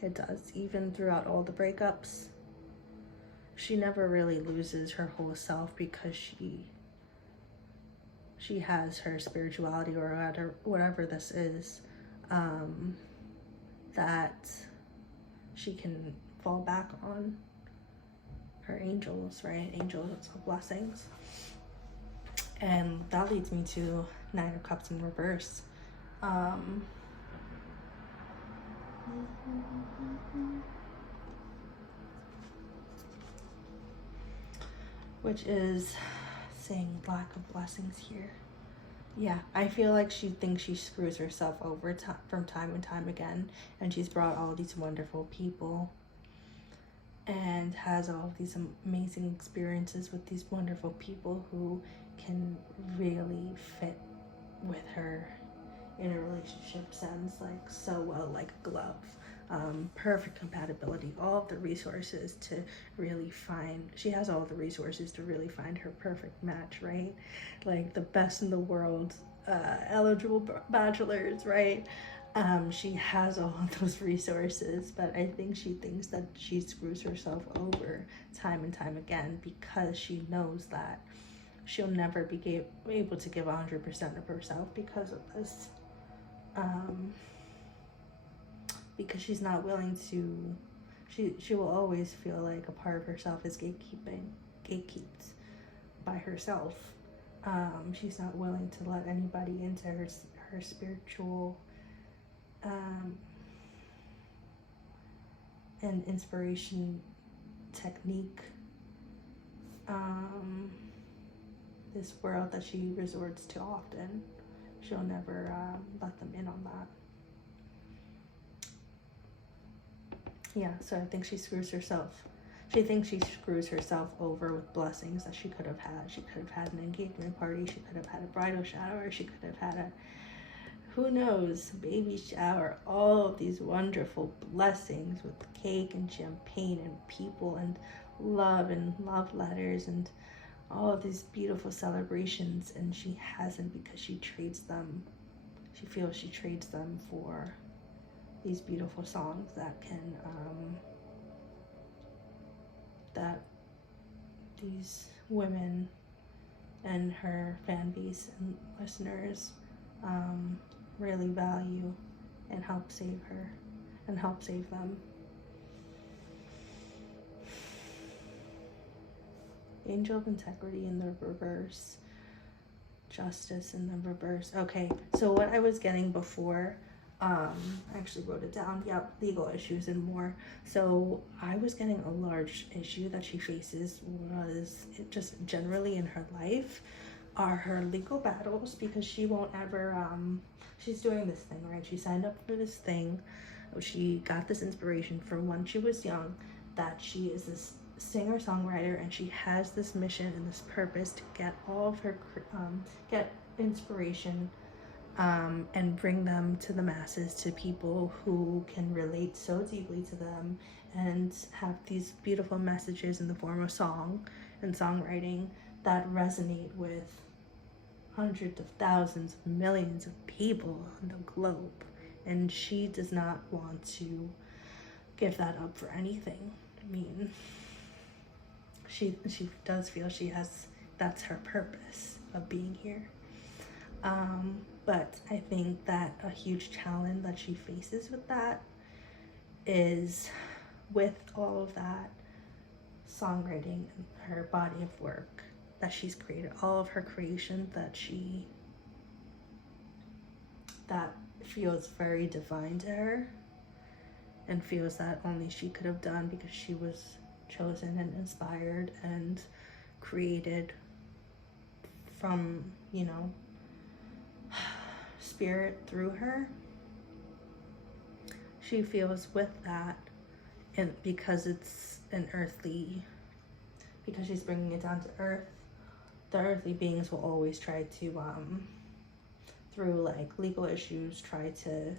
It does, even throughout all the breakups. She never really loses her whole self because she has her spirituality, or whatever this is, that she can fall back on. Her angels, right? Angels of blessings. And that leads me to Nine of Cups in reverse. Which is saying lack of blessings here. Yeah, I feel like she thinks she screws herself over from time and time again, and she's brought all these wonderful people and has all of these amazing experiences with these wonderful people who can really fit with her in a relationship sense, like so well, like a glove. Perfect compatibility, all of the resources to really find, she has all the resources to really find her perfect match, right? Like the best in the world, eligible bachelors, right? She has all of those resources, but I think she thinks that she screws herself over time and time again because she knows that she'll never be able to give 100% of herself because of this. Because she's not willing to, she will always feel like a part of herself is gatekept by herself. She's not willing to let anybody into her spiritual and inspiration technique, this world that she resorts to often. She'll never let them in on that. Yeah, so I think she screws herself. She thinks she screws herself over with blessings that she could have had. She could have had an engagement party. She could have had a bridal shower. She could have had a, who knows, baby shower. All of these wonderful blessings with cake and champagne and people and love letters and all of these beautiful celebrations, and she hasn't, because she trades them. She feels she trades them for these beautiful songs that can that these women and her fan base and listeners really value and help save her and help save them. Angel of Integrity in the reverse, Justice in the reverse. Okay, so what I was getting before, I actually wrote it down. Yep, legal issues and more. So I was getting a large issue that she faces was just generally in her life are her legal battles, because she won't ever, she's doing this thing, right? She signed up for this thing. She got this inspiration from when she was young, that she is this singer-songwriter, and she has this mission and this purpose to get all of her, get inspiration and bring them to the masses, to people who can relate so deeply to them, and have these beautiful messages in the form of song and songwriting that resonate with hundreds of thousands of millions of people on the globe. And she does not want to give that up for anything. I mean, she does feel she has, that's her purpose of being here. But I think that a huge challenge that she faces with that is, with all of that songwriting and her body of work that she's created, all of her creation that feels very divine to her, and feels that only she could have done, because she was chosen and inspired and created from, you know, spirit through her. She feels with that, and because it's an earthly, because she's bringing it down to earth, the earthly beings will always try to through like legal issues try to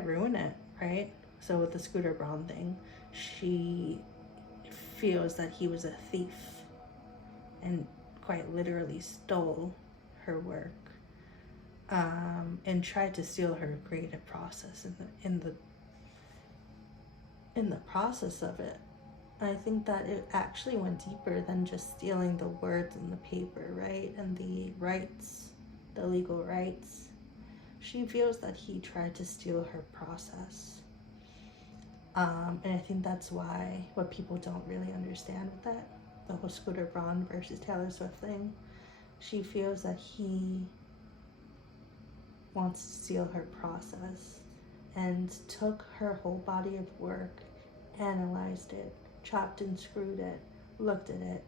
ruin it, right? So with the Scooter Braun thing, she feels that he was a thief and quite literally stole her work, and tried to steal her creative process in the process of it. I think that it actually went deeper than just stealing the words in the paper, right? And the rights, the legal rights. She feels that he tried to steal her process. And I think that's why, what people don't really understand with that, the whole Scooter Braun versus Taylor Swift thing, she feels that he wants to steal her process, and took her whole body of work, analyzed it, chopped and screwed it, looked at it,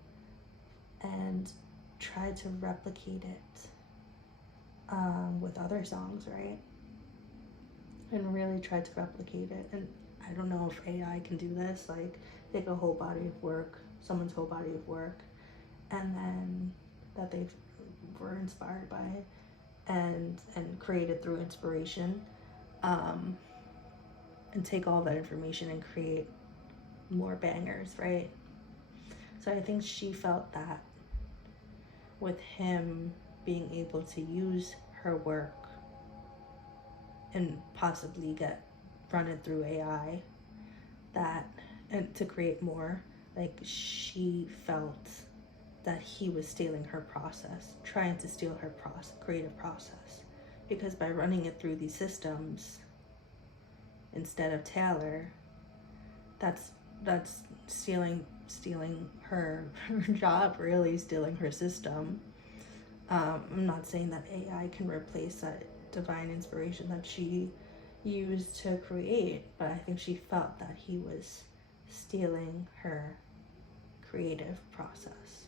and tried to replicate it with other songs, right? And really tried to replicate it. And I don't know if AI can do this, like take a whole body of work, someone's whole body of work, and then that they were inspired by it, and created through inspiration, and take all that information and create more bangers, right? So I think she felt that with him being able to use her work and possibly run it through AI, that, and to create more, like she felt that he was stealing her process, trying to steal her creative process, because by running it through these systems instead of Taylor, that's stealing her job, really stealing her system. I'm not saying that AI can replace that divine inspiration that she used to create, but I think she felt that he was stealing her creative process.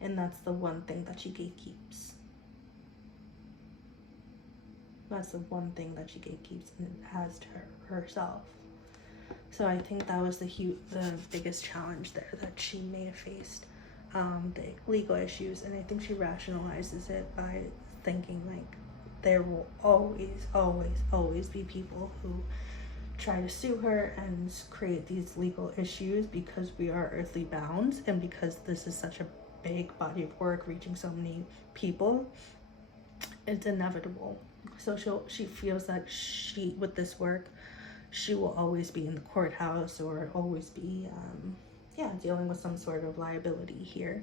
And that's the one thing that she gatekeeps. That's the one thing that she gatekeeps and has to herself. So I think that was the biggest challenge there that she may have faced, the legal issues. And I think she rationalizes it by thinking like there will always be people who try to sue her and create these legal issues because we are earthly bound, and because this is such a big body of work reaching so many people, it's inevitable. So she feels that with this work, she will always be in the courthouse or always be dealing with some sort of liability here.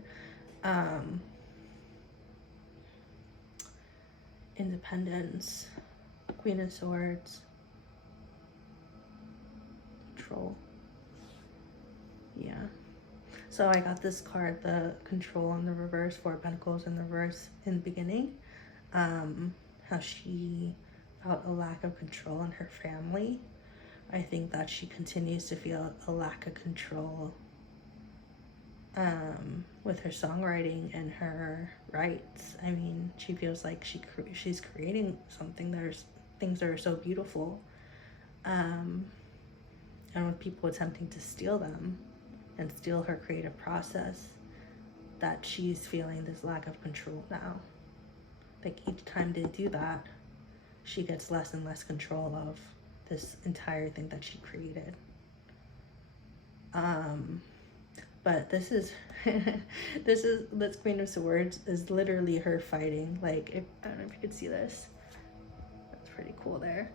Independence, Queen of Swords, Control. Yeah. So I got this card, the Control on the reverse, Four of Pentacles in the reverse in the beginning. How she felt a lack of control in her family. I think that she continues to feel a lack of control with her songwriting and her rights. I mean, she feels like she's creating something. There's things that are so beautiful, and with people attempting to steal them and steal her creative process, that she's feeling this lack of control now. Like each time they do that, she gets less and less control of this entire thing that she created. But this Queen of Swords is literally her fighting. Like, I don't know if you could see this. That's pretty cool there.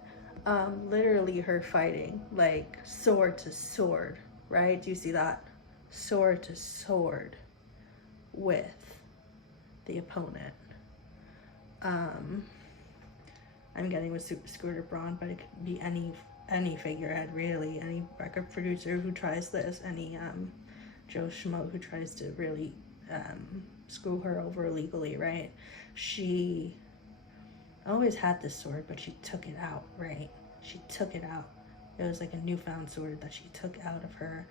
Literally her fighting, like sword to sword, right? Do you see that? Sword to sword with the opponent. I'm getting with Scooter Braun, but it could be any figurehead, really, any record producer who tries this, any Joe Schmo who tries to really screw her over legally, right? She always had this sword, but she took it out, right? She took it out. It was like a newfound sword that she took out of her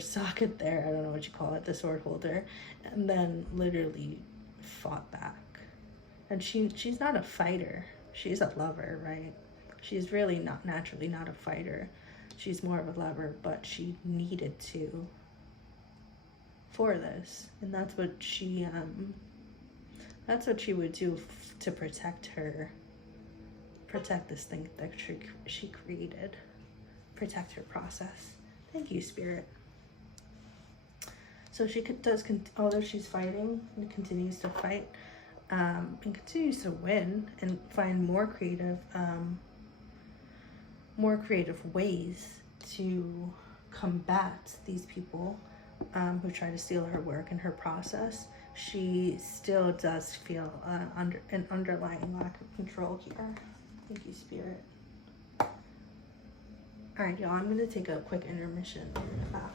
socket there. I don't know what you call it, the sword holder, and then literally fought back. And she's not a fighter. She's a lover, right? She's really naturally not a fighter. She's more of a lover, but she needed to for this. And that's what she would do to protect this thing that she created, protect her process. Thank you, Spirit. So she although she's fighting and continues to fight, and continues to win and find more creative ways to combat these people who try to steal her work and her process. She still does feel an underlying lack of control here. Thank you, Spirit. All right, y'all, I'm going to take a quick intermission. I'll be back.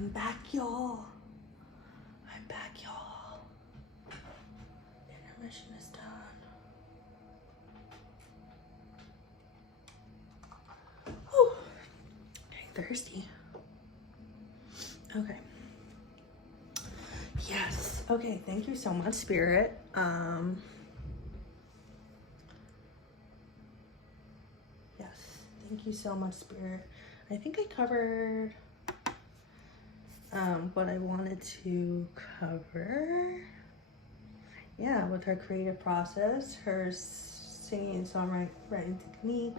I'm back, y'all. I'm back, y'all. Intermission is done. Whew. Okay, thirsty. Okay. Yes. Okay, thank you so much, Spirit. Yes, thank you so much, Spirit. I think I covered what I wanted to cover. Yeah, with her creative process, her singing and songwriting technique,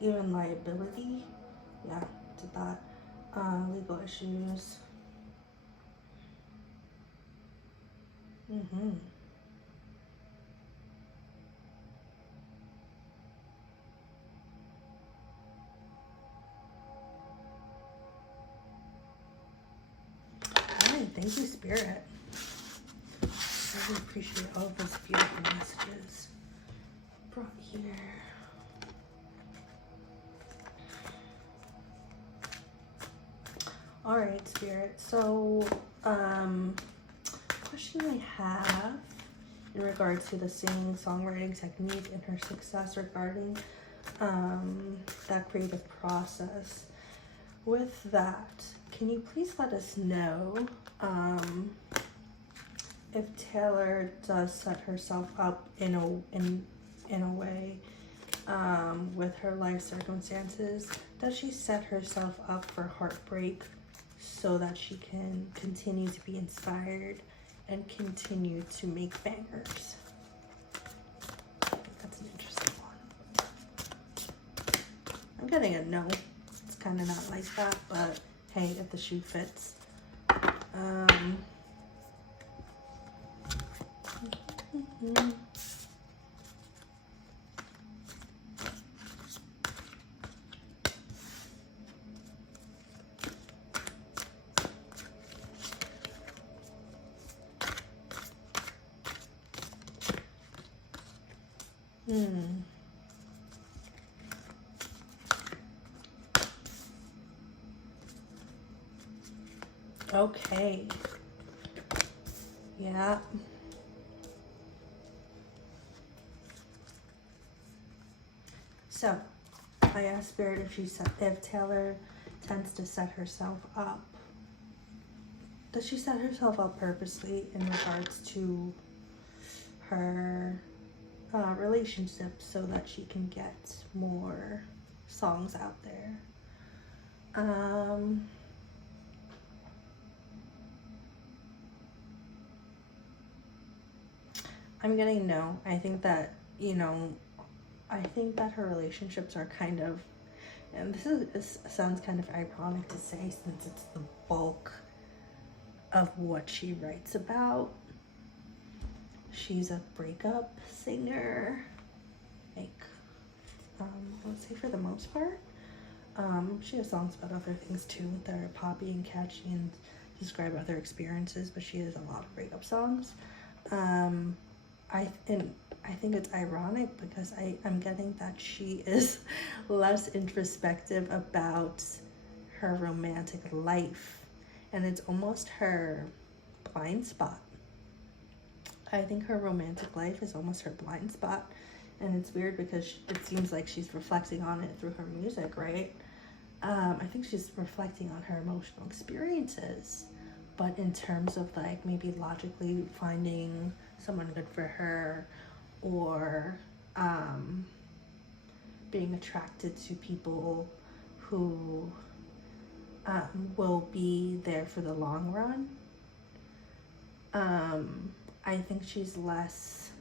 even liability. Yeah, did that. Legal issues. Alright, thank you, Spirit. I really appreciate all of those beautiful messages brought here. All right, Spirit. So, question I have in regards to the singing songwriting technique and her success regarding that creative process. With that, can you please let us know if Taylor does set herself up in a way with her life circumstances? Does she set herself up for heartbreak so that she can continue to be inspired and continue to make bangers? I think that's an interesting one. I'm getting a no. It's kind of not like that, but hey, if the shoe fits. Okay. Yeah. So, I asked Spirit if Taylor tends to set herself up. Does she set herself up purposely in regards to her relationships so that she can get more songs out there? I'm getting no. I think that, I think that her relationships are kind of, and this sounds kind of ironic to say since it's the bulk of what she writes about. She's a breakup singer, like, let's say for the most part. She has songs about other things too that are poppy and catchy and describe other experiences, but she has a lot of breakup songs. I think it's ironic because I'm getting that she is less introspective about her romantic life, and it's almost her blind spot. I think her romantic life is almost her blind spot, and it's weird because it seems like she's reflecting on it through her music, right? I think she's reflecting on her emotional experiences, but in terms of like maybe logically finding someone good for her, or being attracted to people who will be there for the long run. I think she's less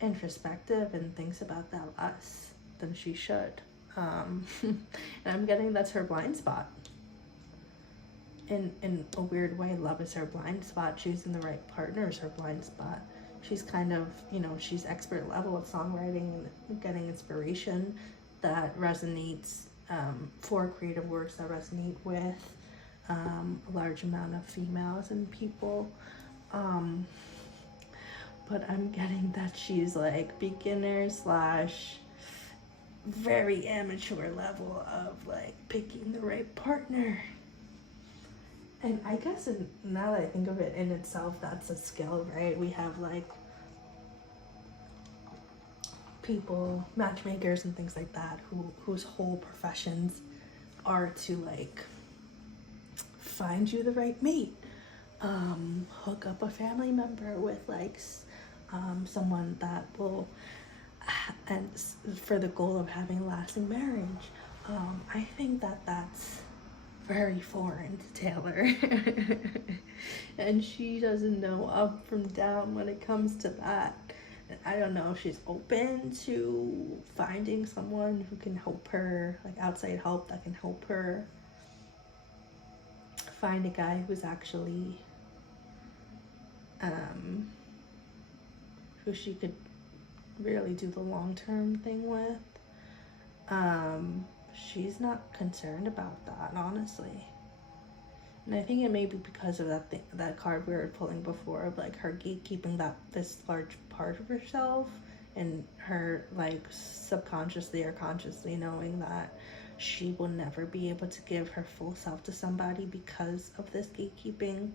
introspective and thinks about that less than she should. And I'm getting that's her blind spot. In a weird way, love is her blind spot. Choosing the right partner is her blind spot. She's kind of, she's expert level of songwriting and getting inspiration that resonates for creative works that resonate with a large amount of females and people. But I'm getting that she's like beginner / very amateur level of like picking the right partner. And I guess now that I think of it, in itself, that's a skill, right? We have like people, matchmakers and things like that, whose whole professions are to like find you the right mate, hook up a family member with like someone that will, and for the goal of having a lasting marriage. I think that that's very foreign to Taylor. And she doesn't know up from down when it comes to that. And I don't know if she's open to finding someone who can help her, like outside help that can help her find a guy who's actually who she could really do the long-term thing with. She's not concerned about that, honestly. And I think it may be because of that card we were pulling before, of like her gatekeeping this large part of herself, and her like subconsciously or consciously knowing that she will never be able to give her full self to somebody because of this gatekeeping.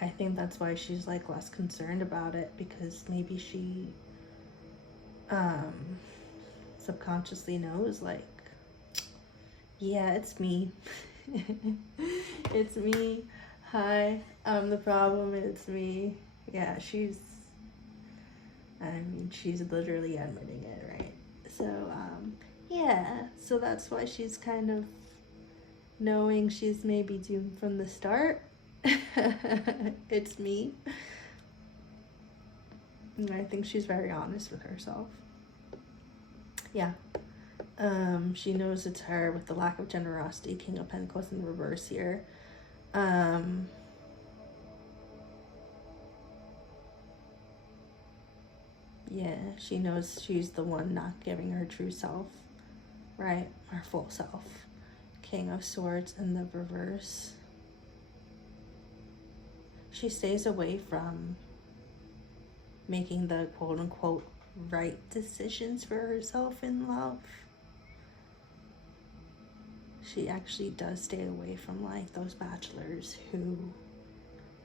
I think that's why she's like less concerned about it, because maybe she subconsciously knows, like, yeah, it's me. It's me. Hi, I'm the problem. It's me. Yeah, she's literally admitting it, right? So, yeah, so that's why she's kind of knowing she's maybe doomed from the start. It's me. And I think she's very honest with herself. Yeah. She knows it's her with the lack of generosity, King of Pentacles in reverse here. Yeah, she knows she's the one not giving her true self, right? Her full self. King of Swords in the reverse. She stays away from making the quote-unquote right decisions for herself in love. She actually does stay away from like those bachelors who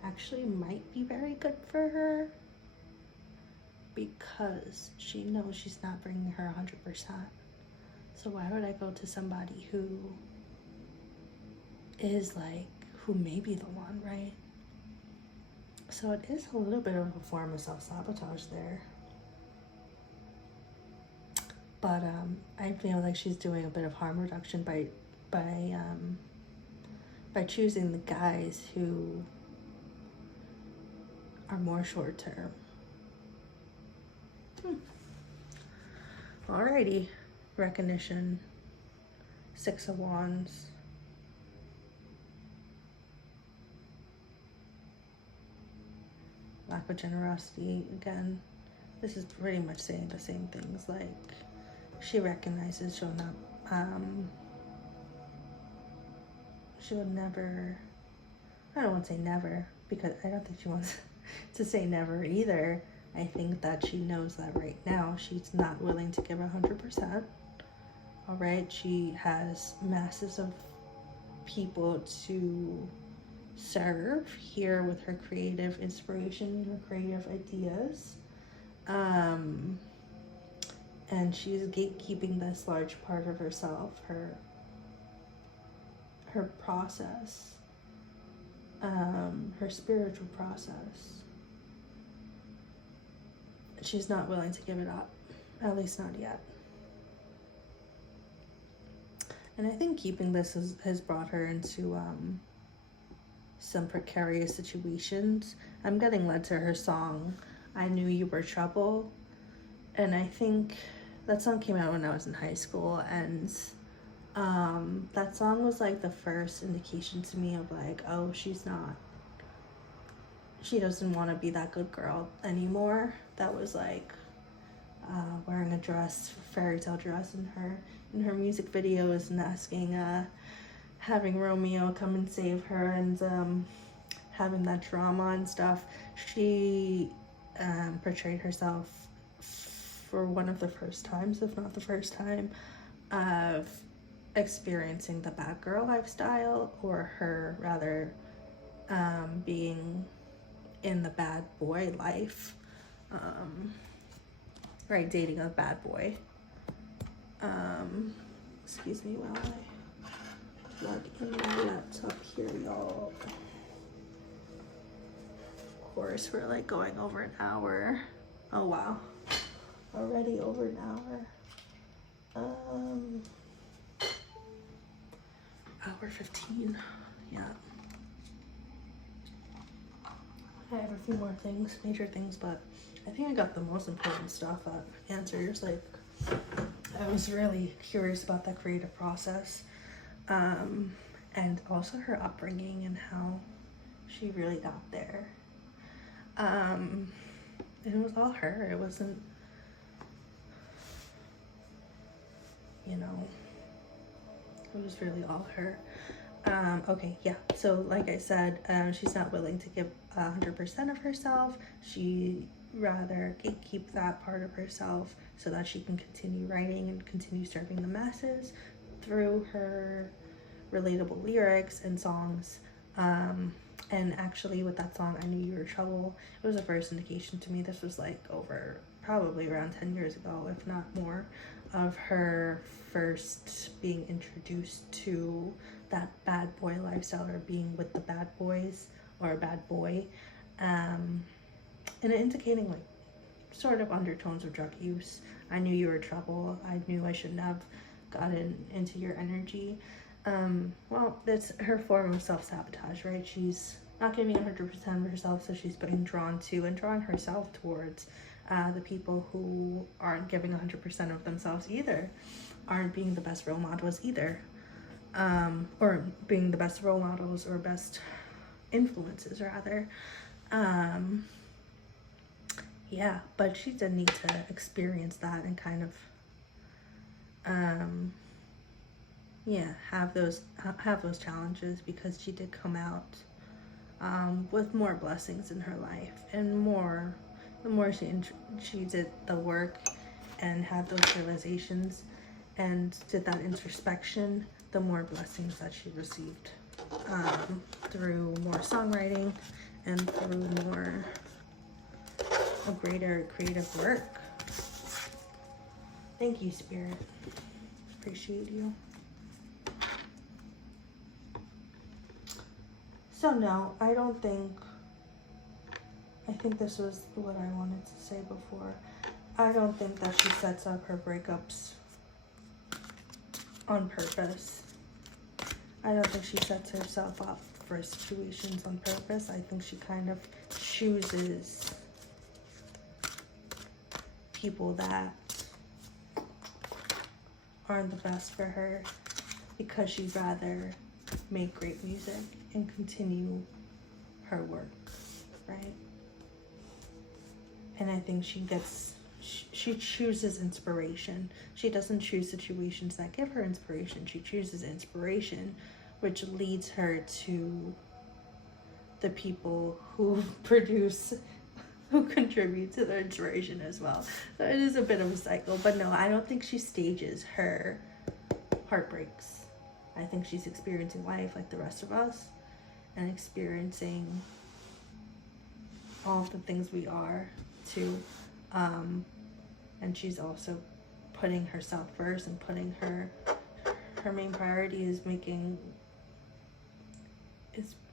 actually might be very good for her, because she knows she's not bringing her 100%. So why would I go to somebody who is like, who may be the one, right? So it is a little bit of a form of self-sabotage there. But I feel like she's doing a bit of harm reduction by choosing the guys who are more short-term. Alrighty. Recognition. 6 of Wands. Lack of generosity. Again, this is pretty much saying the same things. Like, she recognizes she'll never, I don't want to say never, because I don't think she wants to say never either. I think that she knows that right now she's not willing to give 100%. All right, she has masses of people to serve here with her creative inspiration, her creative ideas. And she's gatekeeping this large part of herself, her process, her spiritual process. She's not willing to give it up, at least not yet. And I think keeping this has brought her into some precarious situations. I'm getting led to her song, I Knew You Were Trouble. And I think that song came out when I was in high school, and that song was like the first indication to me of like, oh, she doesn't want to be that good girl anymore. That was like wearing a dress, fairy tale dress in her music videos, and asking, having Romeo come and save her, and having that drama and stuff. She portrayed herself for one of the first times, if not the first time, of experiencing the bad girl lifestyle, or her rather being in the bad boy life, right, dating a bad boy. Excuse me while I plug in my laptop here, y'all. Of course, we're like going over an hour. Oh wow, already over an hour. Hour 15, yeah. I have a few more things, major things, but I think I got the most important stuff answers. Like, I was really curious about that creative process, and also her upbringing and how she really got there. It was all her. It wasn't, you know, it was really all her. Okay, yeah, so like I said, she's not willing to give 100% of herself. She rather keep that part of herself so that she can continue writing and continue serving the masses through her relatable lyrics and songs. And actually with that song, I Knew You Were Trouble, it was a first indication to me. This was like over probably around 10 years ago, if not more, of her first being introduced to that bad boy lifestyle, or being with the bad boys, or a bad boy, and indicating like sort of undertones of drug use. I knew you were trouble. I knew I shouldn't have gotten into your energy. Well, that's her form of self-sabotage, right? She's not giving 100% of herself, so she's being drawn to and drawn herself towards the people who aren't giving 100% of themselves either, aren't being the best role models either, or being the best role models or best influences rather. Yeah, but she did need to experience that and kind of have those challenges, because she did come out with more blessings in her life, and the more she did the work and had those realizations and did that introspection, the more blessings that she received through more songwriting and through a greater creative work. Thank you, Spirit. Appreciate you. So no, I think this was what I wanted to say before. I don't think that she sets up her breakups on purpose. I don't think she sets herself up for situations on purpose. I think she kind of chooses people that aren't the best for her, because she'd rather make great music and continue her work, right? And I think she chooses inspiration. She doesn't choose situations that give her inspiration. She chooses inspiration, which leads her to the people who contribute to the inspiration as well. So it is a bit of a cycle, but no, I don't think she stages her heartbreaks. I think she's experiencing life like the rest of us, and experiencing all of the things we are too. And she's also putting herself first, and putting her main priority is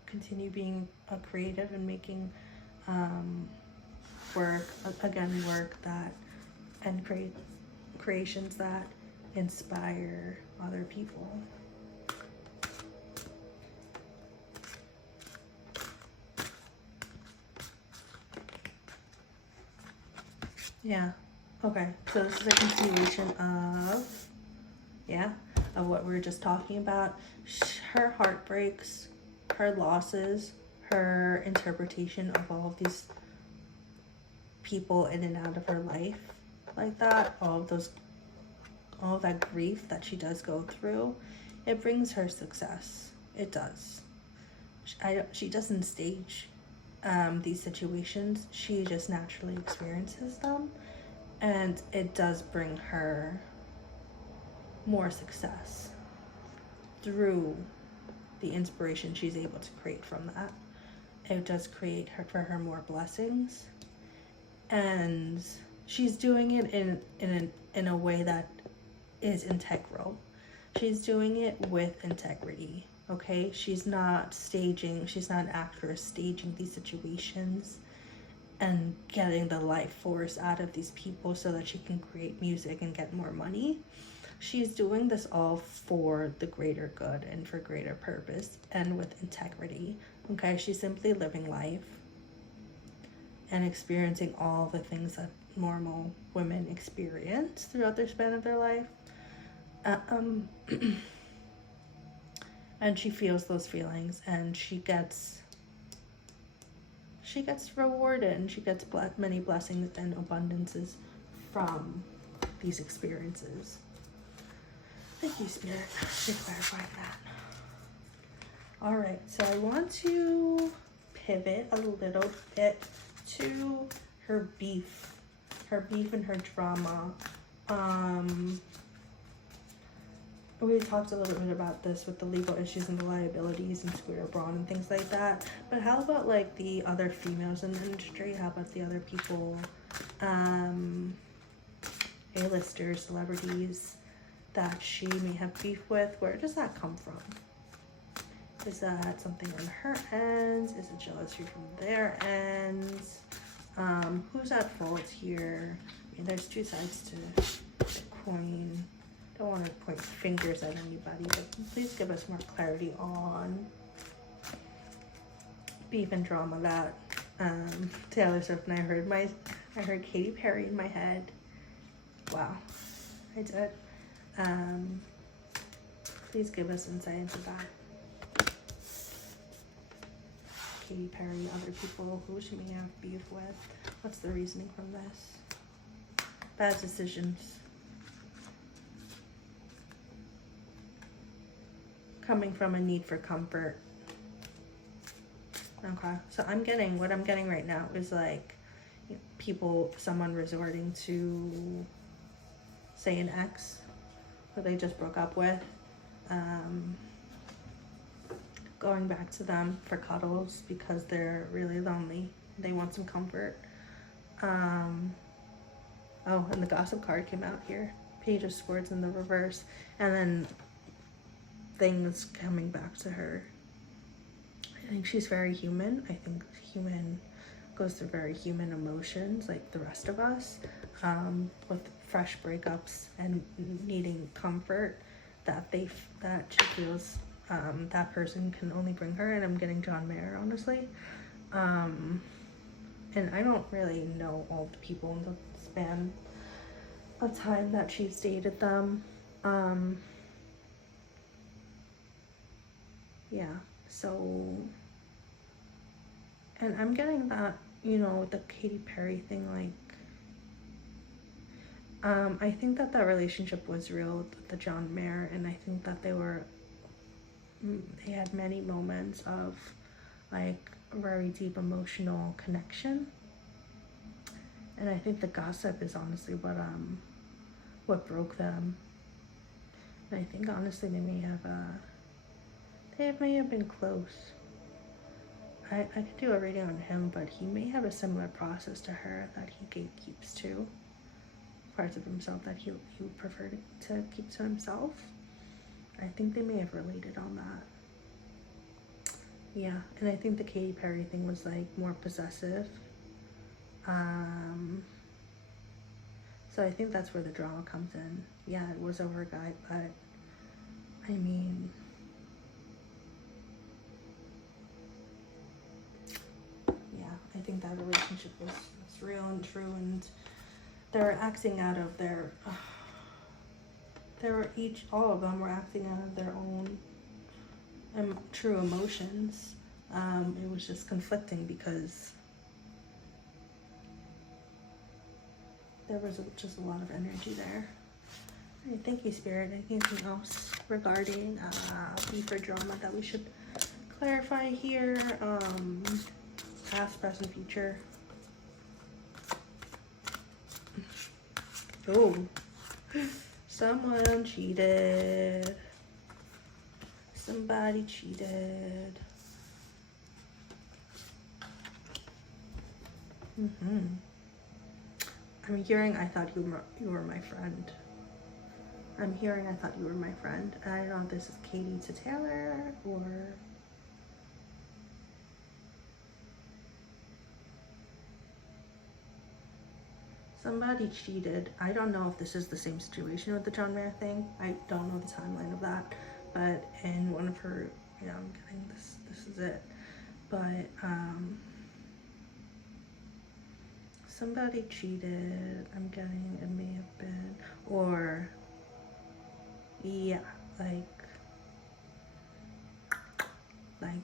continue being a creative and making work that, and creations that inspire other people. Yeah. Okay. So this is a continuation of what we were just talking about. Her heartbreaks, her losses, her interpretation of all of these people in and out of her life, like that, all of that grief that she does go through, it brings her success. It does. She doesn't stage these situations. She just naturally experiences them, and it does bring her more success. through the inspiration she's able to create from that, it does create her for her more blessings. And she's doing it in a way that is integral. She's doing it with integrity. Okay, she's not an actress staging these situations and getting the life force out of these people so that she can create music and get more money. She's doing this all for the greater good and for greater purpose and with integrity. Okay, she's simply living life and experiencing all the things that normal women experience throughout their span of their life. And she feels those feelings, and she gets rewarded, and she gets many blessings and abundances from these experiences. Thank you, Spirit, for clarifying that. All right, so I want to pivot a little bit to her beef and her drama. We talked a little bit about this with the legal issues and the liabilities and Scooter Braun and things like that. But how about like the other females in the industry? How about the other people, A-listers, celebrities that she may have beef with? Where does that come from? Is that something on her ends? Is it jealousy from their ends? Who's at fault here? I mean, there's two sides to the coin. I don't want to point fingers at anybody, but please give us more clarity on beef and drama that Taylor Swift and I heard Katy Perry in my head. Wow, I did. Please give us insight into that. Katy Perry, other people who she may have beef with. What's the reasoning from this? Bad decisions. Coming from a need for comfort. Okay, so what I'm getting right now is like someone resorting to, say, an ex who they just broke up with, going back to them for cuddles because they're really lonely. They want some comfort. Oh, and the gossip card came out here. Page of Swords in the reverse, and then things coming back to her. I think she's very human. I think human goes through very human emotions like the rest of us, with fresh breakups and needing comfort that she feels that person can only bring her. And I'm getting John Mayer, honestly. And I don't really know all the people in the span of time that she's dated them. Yeah, so, and I'm getting that, with the Katy Perry thing, like, I think that relationship was real with the John Mayer, and I think that they had many moments of, like, very deep emotional connection, and I think the gossip is honestly what broke them, and I think, honestly, they may have been close. I could do a reading on him, but he may have a similar process to her that he gatekeeps to. Parts of himself that he would prefer to keep to himself. I think they may have related on that. Yeah, and I think the Katy Perry thing was like more possessive. So I think that's where the drama comes in. Yeah, it was over a guy, but I mean, I think that relationship was real and true, and they were acting out of their, all of them were acting out of their own true emotions. It was just conflicting because there was just a lot of energy there. All right, thank you, Spirit. Anything else regarding beef or drama that we should clarify here? Past, present, future. Oh, someone cheated. Somebody cheated. I'm hearing I thought you were my friend. I'm hearing I thought you were my friend. I don't know if this is Katie to Taylor or... Somebody cheated. I don't know if this is the same situation with the John Mayer thing. I don't know the timeline of that. But in one of her, yeah, I'm getting this is it. But somebody cheated. I'm getting, it may have been, or yeah, like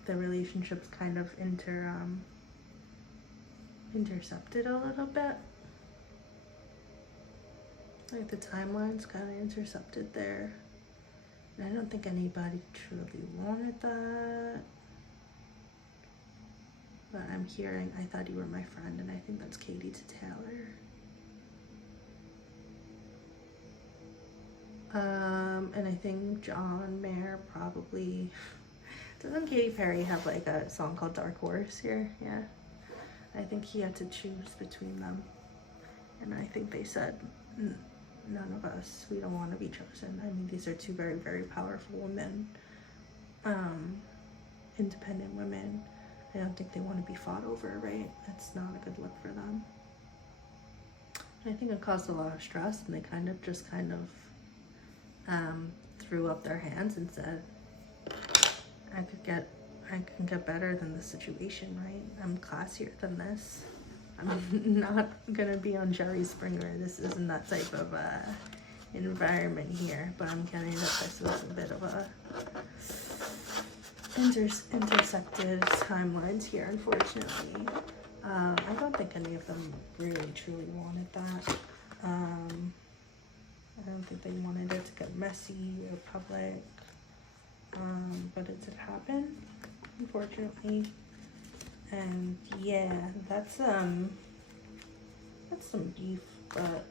the relationship's kind of intercepted a little bit. Like the timeline's kind of intercepted there. And I don't think anybody truly wanted that. But I'm hearing I thought you were my friend, and I think that's Katie to Taylor. And I think John Mayer probably... Doesn't Katy Perry have like a song called Dark Horse here? Yeah. I think he had to choose between them. And I think they said, none of us, we don't want to be chosen. I mean, these are two very, very powerful women. Independent women. I don't think they want to be fought over, right? It's not a good look for them. I think it caused a lot of stress, and they kind of threw up their hands and said, I can get better than this situation, right? I'm classier than this. I'm not gonna be on Jerry Springer. This isn't that type of environment here, but I'm getting that this was a bit of a intersected timelines here, unfortunately. I don't think any of them really truly wanted that. I don't think they wanted it to get messy or public, but it did happen, unfortunately. And yeah, that's some beef, but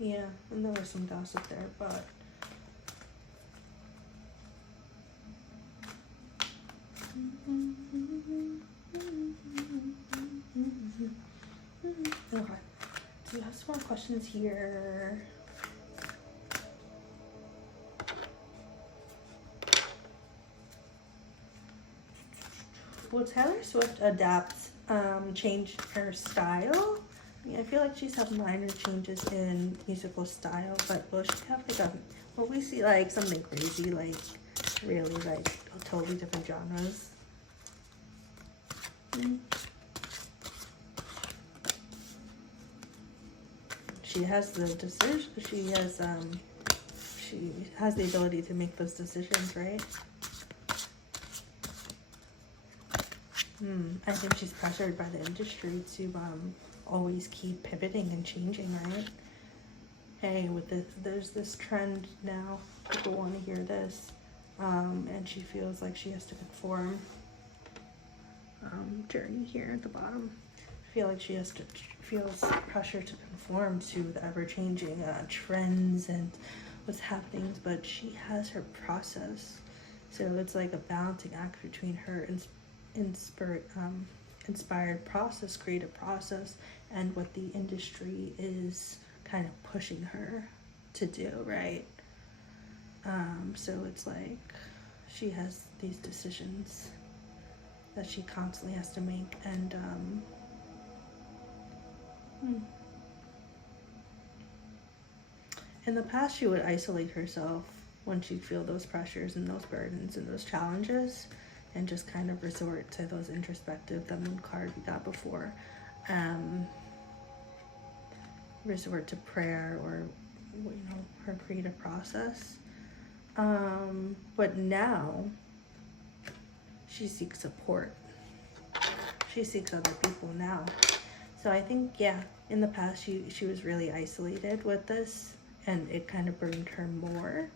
yeah, and there was some gossip there, but okay. Do you have some more questions here? Will Taylor Swift adapt, change her style? I mean, I feel like she's had minor changes in musical style, but will she have like will we see like something crazy, like really like totally different genres? She has the decision, she has the ability to make those decisions, right? I think she's pressured by the industry to always keep pivoting and changing, right? Hey, with this, there's this trend now. People want to hear this, and she feels like she has to conform. Journey here at the bottom. I feel like she feels pressure to conform to the ever-changing trends and what's happening, but she has her process. So it's like a balancing act between her inspired process, creative process, and what the industry is kind of pushing her to do, right? So it's like she has these decisions that she constantly has to make, and in the past she would isolate herself when she'd feel those pressures and those burdens and those challenges, and just kind of resort to those introspective, the moon card we got before, resort to prayer or, you know, her creative process. But now she seeks support. She seeks other people now. So I think, yeah, in the past she was really isolated with this, and it kind of burned her more.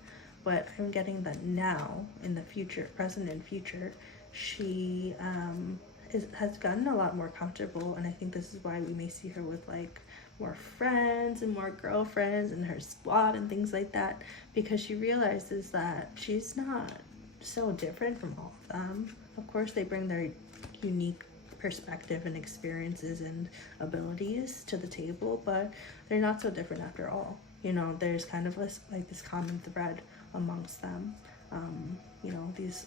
But I'm getting that now, in the future, present and future, she has gotten a lot more comfortable, and I think this is why we may see her with like more friends and more girlfriends and her squad and things like that, because she realizes that she's not so different from all of them. Of course, they bring their unique perspective and experiences and abilities to the table, but they're not so different after all. You know, there's kind of like this common thread amongst them. You know, these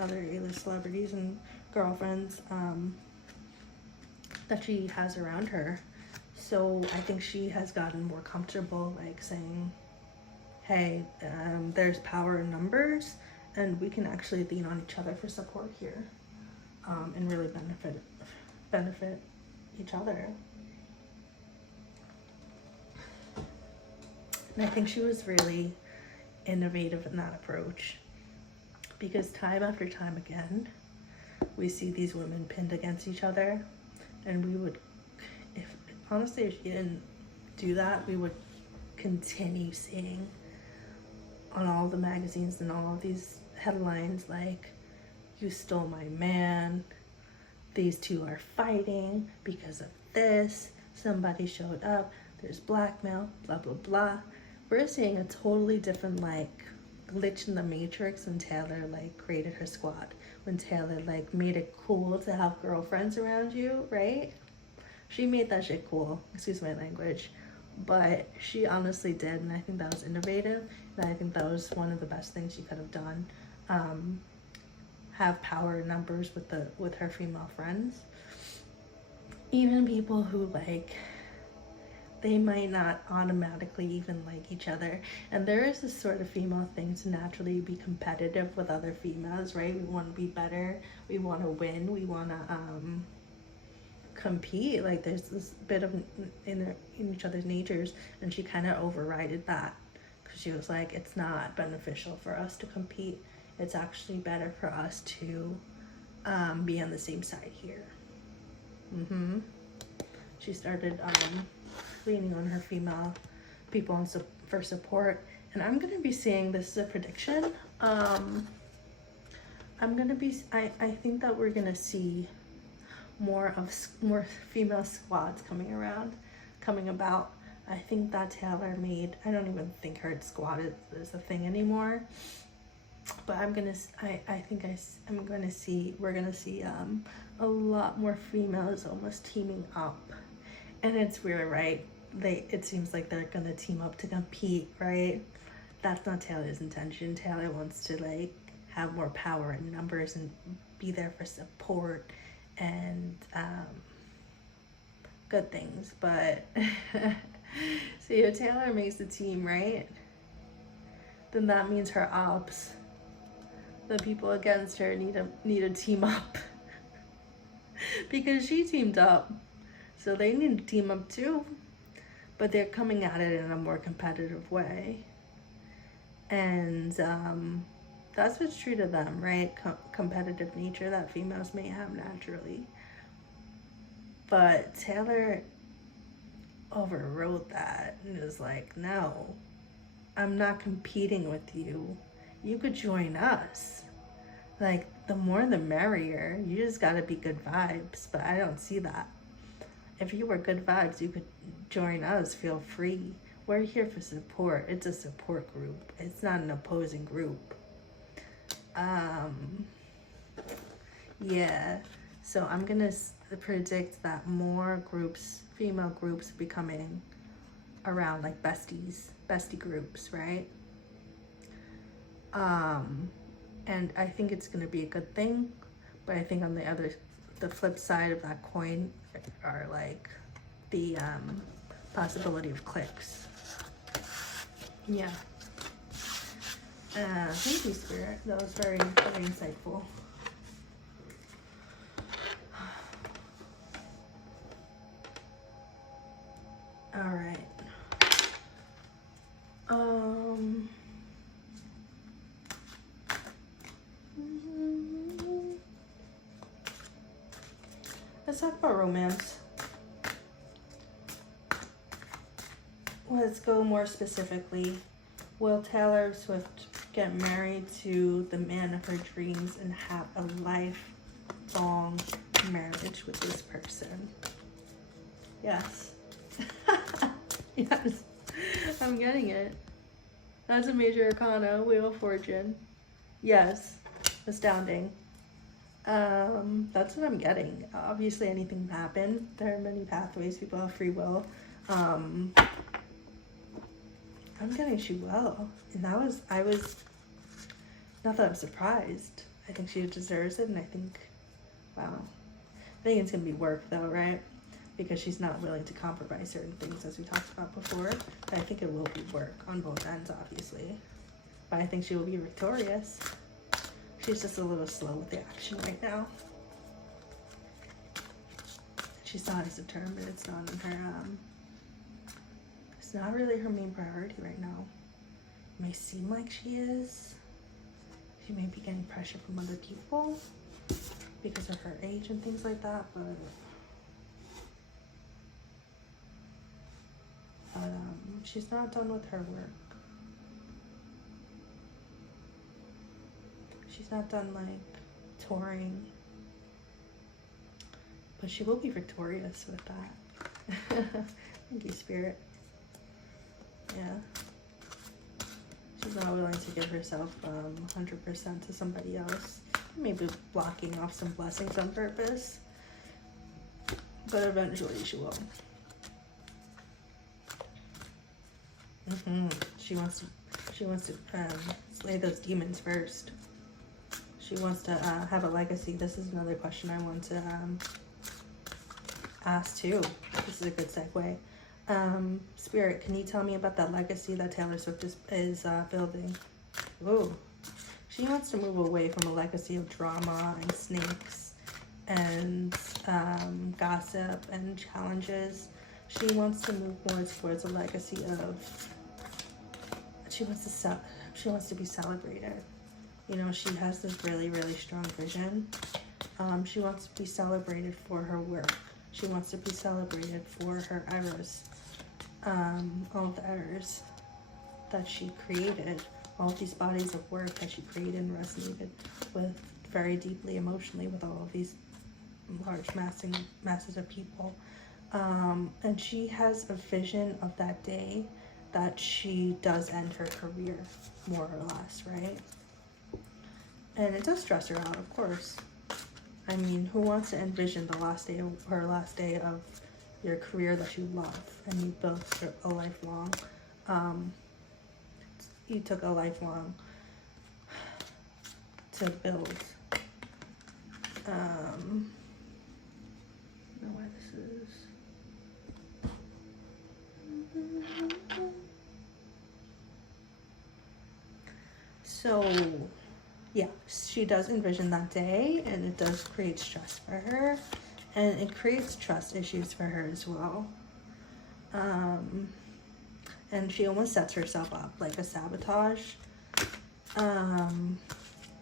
other A-list celebrities and girlfriends that she has around her. So I think she has gotten more comfortable, like saying, hey, there's power in numbers, and we can actually lean on each other for support here, and really benefit each other. And I think she was really innovative in that approach, because time after time again, we see these women pinned against each other, and we would, honestly, if she didn't do that, we would continue seeing on all the magazines and all of these headlines like, you stole my man, these two are fighting because of this, somebody showed up, there's blackmail, blah blah blah. We're seeing a totally different like glitch in the matrix when Taylor like created her squad, when Taylor like made it cool to have girlfriends around you, right? She made that shit cool, excuse my language, but she honestly did, and I think that was innovative, and I think that was one of the best things she could have done. Have power in numbers with her female friends, even people who like, they might not automatically even like each other. And there is this sort of female thing to naturally be competitive with other females, right? We want to be better, we want to win, we want to compete. Like there's this bit of in each other's natures, and she kind of overrided that, because she was like, it's not beneficial for us to compete, it's actually better for us to be on the same side here. She started leaning on her female people for support, and I'm gonna be saying, this is a prediction, I think that we're gonna see more female squads coming about. I think that Taylor made, I don't even think her squad is a thing anymore, but we're gonna see a lot more females almost teaming up. And it's weird, right? It seems like they're gonna team up to compete, right? That's not Taylor's intention. Taylor wants to like have more power in numbers and be there for support and good things. But see, if Taylor makes the team, right, then that means her ops, the people against her, need to team up because she teamed up. So they need to team up too, but they're coming at it in a more competitive way. And that's what's true to them, right? Competitive nature that females may have naturally. But Taylor overrode that and was like, no, I'm not competing with you. You could join us. Like, the more the merrier. You just gotta be good vibes, but I don't see that. If you were good vibes, you could join us, feel free. We're here for support. It's a support group. It's not an opposing group. Yeah. So I'm gonna predict that more groups, female groups, becoming around, like bestie groups, right? And I think it's gonna be a good thing, but I think on the flip side of that coin are like the possibility of cliques. Yeah. Thank you, Spirit. That was very, very insightful. All right. Let's talk about romance. Let's go more specifically. Will Taylor Swift get married to the man of her dreams and have a lifelong marriage with this person? Yes. Yes, I'm getting it. That's a major arcana, Wheel of Fortune. Yes, astounding. That's what I'm getting. Obviously, anything can happen. There are many pathways. People have free will. I'm getting she will, and I was not that I'm surprised. I think she deserves it, and I think, wow, I think it's gonna be work though, right? Because she's not willing to compromise certain things, as we talked about before. But I think it will be work on both ends, obviously. But I think she will be victorious. She's just a little slow with the action right now. She's not as determined. It's not in her, it's not really her main priority right now. It may seem like she is. She may be getting pressure from other people because of her age and things like that, but she's not done with her work. She's not done like touring, but she will be victorious with that. Thank you, Spirit. Yeah. She's not willing to give herself 100% to somebody else. Maybe blocking off some blessings on purpose, but eventually she will. She wants to slay those demons first. She wants to have a legacy. This is another question I want to ask too. This is a good segue. Spirit, can you tell me about that legacy that Taylor Swift is building? Ooh. She wants to move away from a legacy of drama and snakes and gossip and challenges. She wants to move more towards a legacy of, she wants to be celebrated. You know, she has this really, really strong vision. She wants to be celebrated for her work. She wants to be celebrated for her errors. All of the errors that she created, all of these bodies of work that she created and resonated with very deeply emotionally with all of these large masses of people. And she has a vision of that day that she does end her career, more or less, right? And it does stress her out, of course. I mean, who wants to envision the last day of your career that you love and you built for a lifelong? You took a lifelong to build. I don't know why this is. So, yeah, she does envision that day, and it does create stress for her, and it creates trust issues for her as well. And she almost sets herself up like a sabotage.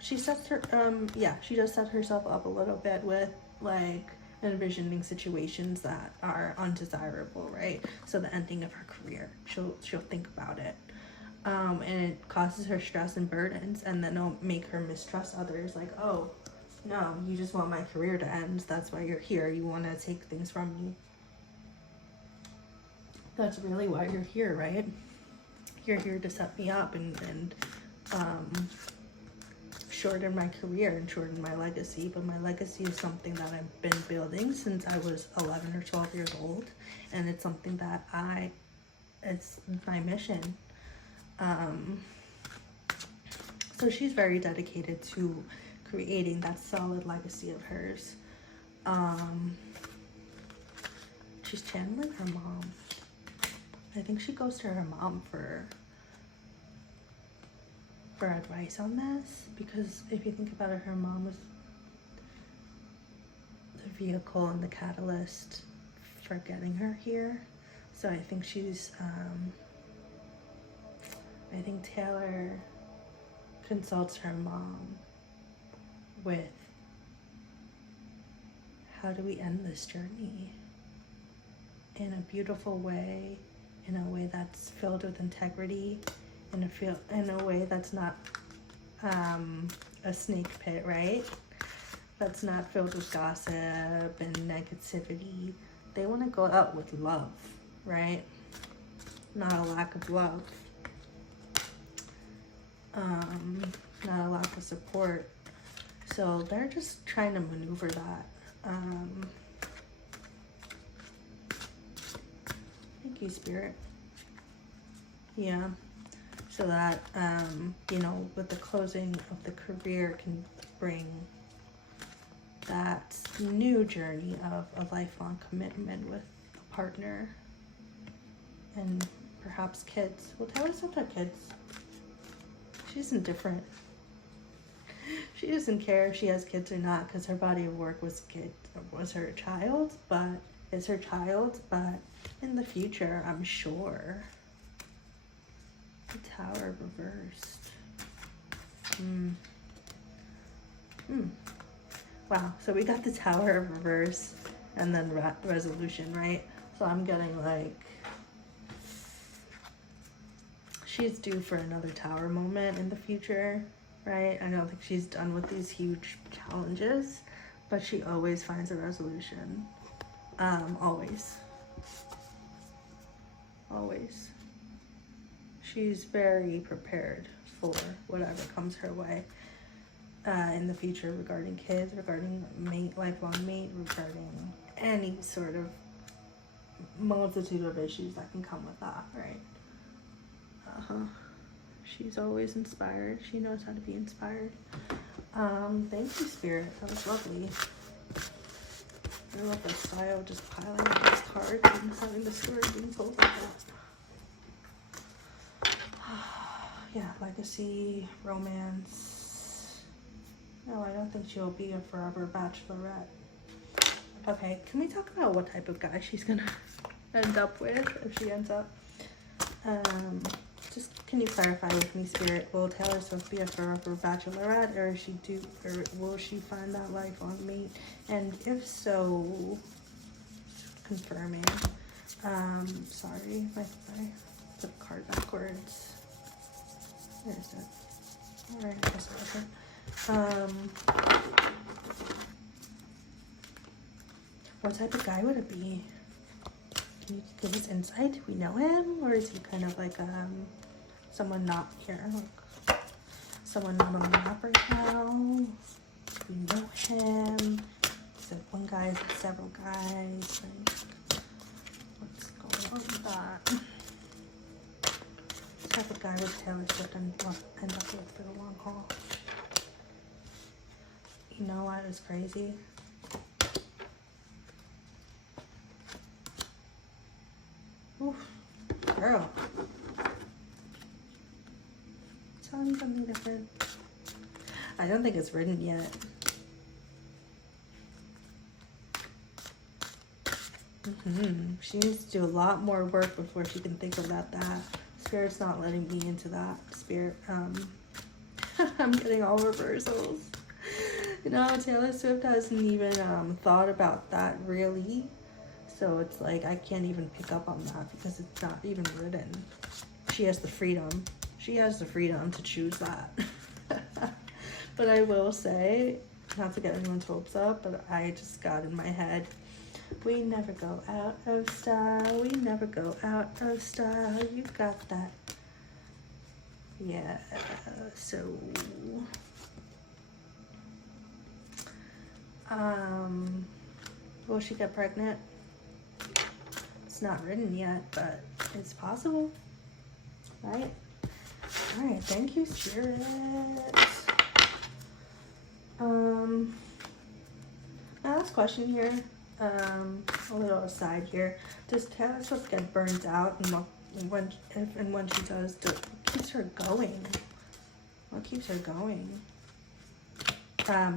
She does set herself up a little bit with like envisioning situations that are undesirable, right? So the ending of her career, she'll think about it. And it causes her stress and burdens, and then it'll make her mistrust others. Like, oh, no, you just want my career to end. That's why you're here. You want to take things from me. That's really why you're here, right? You're here to set me up and shorten my career and shorten my legacy. But my legacy is something that I've been building since I was 11 or 12 years old, and it's something that it's my mission. So she's very dedicated to creating that solid legacy of hers. She's channeling her mom. I think she goes to her mom for advice on this, because if you think about it, her mom was the vehicle and the catalyst for getting her here. So I think I think Taylor consults her mom with, how do we end this journey in a beautiful way, in a way that's filled with integrity, in a way that's not a snake pit, right? That's not filled with gossip and negativity. They want to go out with love, right? not a lack of love, not a lack of support. So they're just trying to maneuver that. Thank you, Spirit. Yeah. So that, you know, with the closing of the career can bring that new journey of a lifelong commitment with a partner and perhaps kids. Well, Taylor Swift had kids. She's indifferent. She doesn't care if she has kids or not because her body of work was her child, but is her child, but in the future, I'm sure. The Tower reversed. Wow, so we got the Tower reversed and then resolution, right? So I'm getting like, she's due for another Tower moment in the future, right? I don't think she's done with these huge challenges, but she always finds a resolution. Always. She's very prepared for whatever comes her way in the future regarding kids, regarding mate, lifelong mate, regarding any sort of multitude of issues that can come with that, right? She's always inspired. She knows how to be inspired. Thank you, Spirit. That was lovely. I love the style, just piling on these cards and having the story being told like that. Yeah, legacy, romance. No, I don't think she'll be a forever bachelorette. Okay, can we talk about what type of guy she's gonna end up with if she ends up? Just can you clarify with me, Spirit? Will Taylor Swift be a forever bachelorette, or will she find that lifelong mate? And if so, confirming. Sorry, I put the card backwards. Where is it? Alright, I guess it wasn't. What type of guy would it be? Can you give us insight? Do we know him? Or is he kind of like someone not here? Like, someone not on the map right now? Do we know him? Is it one guy? Is it several guys? Like, what's going on with that? What type of guy would Taylor Swift end up with for the long haul? You know what is crazy? Oof, girl. Tell me something different. I don't think it's written yet. She needs to do a lot more work before she can think about that. Spirit's not letting me into that. Spirit, I'm getting all reversals. You know, Taylor Swift hasn't even thought about that really. So it's like, I can't even pick up on that because it's not even written. She has the freedom. She has the freedom to choose that. But I will say, not to get anyone's hopes up, but I just got in my head, we never go out of style. We never go out of style. You got that. Yeah, so... will she get pregnant? It's not written yet, but it's possible, right? All right, thank you, Spirit. My last question here, a little aside here. Does Taylor Swift get burnt out, and when she does, what keeps her going? What keeps her going?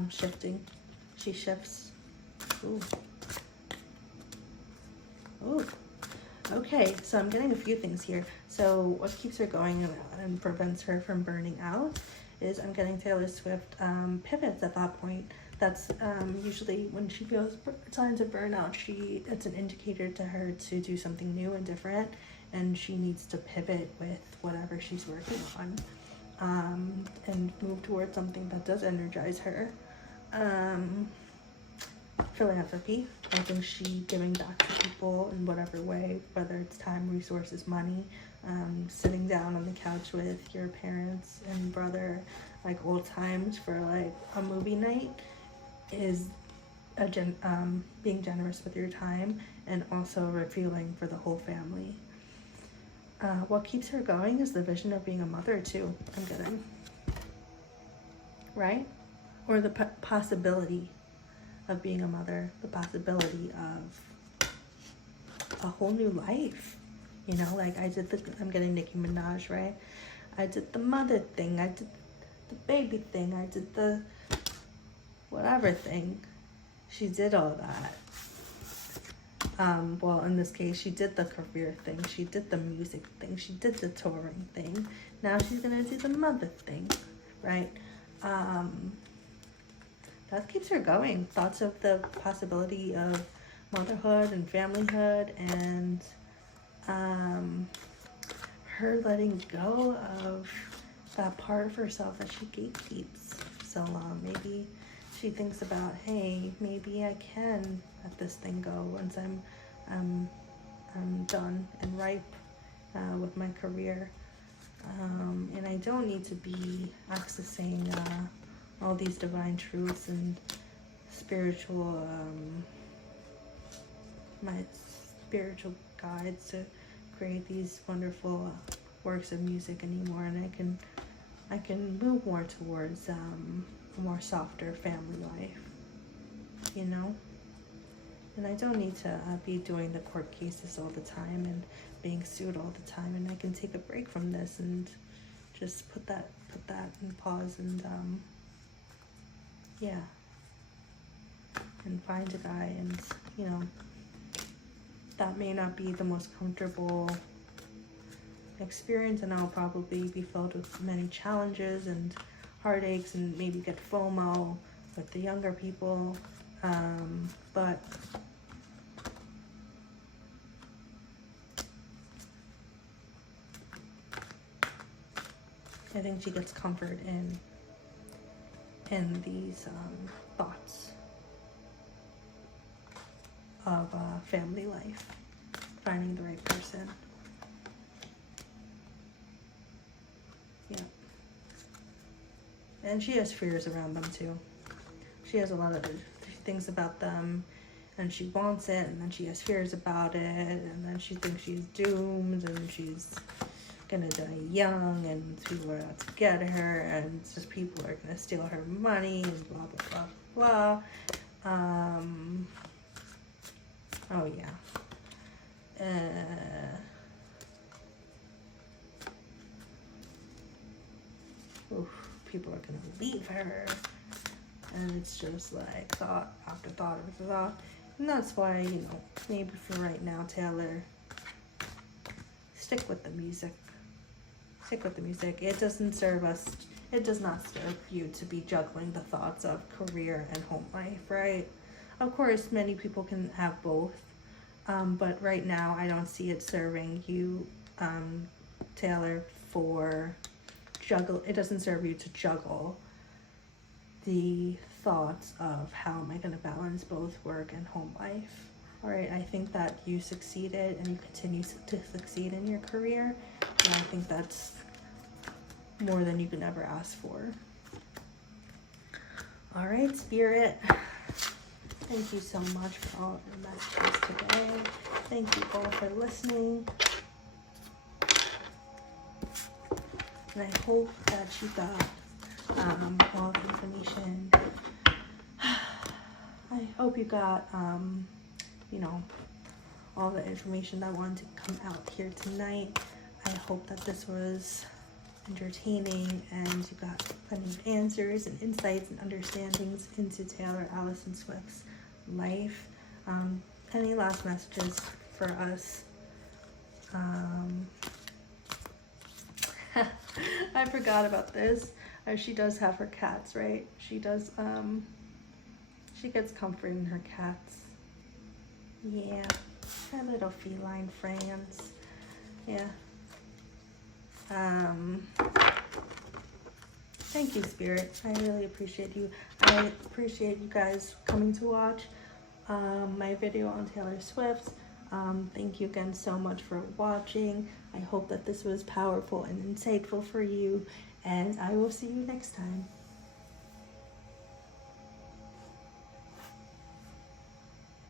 Shifting. She shifts. Ooh. Ooh. Okay, so I'm getting a few things here. So what keeps her going and prevents her from burning out is I'm getting Taylor Swift pivots at that point. That's usually when she feels signs of burnout, it's an indicator to her to do something new and different, and she needs to pivot with whatever she's working on and move towards something that does energize her. Philanthropy. I think she giving back to people grateful in whatever way, whether it's time, resources, money, sitting down on the couch with your parents and brother, like old times for like a movie night, is being generous with your time and also refueling for the whole family. What keeps her going is the vision of being a mother too, I'm getting. Right? Or the possibility of being a mother, the possibility of a whole new life. You know, like I'm getting Nicki Minaj, right? I did the mother thing, I did the baby thing, I did the whatever thing. She did all that. Well, in this case, she did the career thing, she did the music thing, she did the touring thing. Now she's gonna do the mother thing, right? That keeps her going. Thoughts of the possibility of motherhood and familyhood, and her letting go of that part of herself that she gatekeeps so long. Maybe she thinks about, hey, maybe I can let this thing go once I'm done and ripe with my career, and I don't need to be accessing all these divine truths and spiritual my spiritual guides to create these wonderful works of music anymore, and I can move more towards a more softer family life, you know. And I don't need to be doing the court cases all the time and being sued all the time, and I can take a break from this and just put that in pause and yeah, and find a guy. And you know, that may not be the most comfortable experience, and I'll probably be filled with many challenges and heartaches and maybe get FOMO with the younger people, but I think she gets comfort in these thoughts of family life, finding the right person. Yeah. And she has fears around them too. She has a lot of things about them, and she wants it, and then she has fears about it, and then she thinks she's doomed, and she's gonna die young, and people are out to get her, and it's just people are gonna steal her money, and blah blah blah blah. Oh yeah. People are gonna leave her, and it's just like thought after thought after thought. And that's why, you know, maybe for right now, Taylor, stick with the music. Stick with the music. It doesn't serve us. It does not serve you to be juggling the thoughts of career and home life, right? Of course, many people can have both, but right now I don't see it serving you, Taylor, for juggle. It doesn't serve you to juggle the thoughts of how am I going to balance both work and home life. All right, I think that you succeeded and you continue to succeed in your career, and I think that's more than you can ever ask for. All right, Spirit, thank you so much for all your messages today. Thank you all for listening. And I hope that you got all the information. I hope you got, you know, all the information that wanted to come out here tonight. I hope that this was entertaining and you got plenty of answers and insights and understandings into Taylor Allison Swift's life. Any last messages for us? I forgot about this. She does have her cats, right? She does, she gets comfort in her cats. Yeah, her little feline friends. Yeah. Thank you, Spirit. I really appreciate you. I appreciate you guys coming to watch my video on Taylor Swift. Thank you again so much for watching. I hope that this was powerful and insightful for you, and I will see you next time.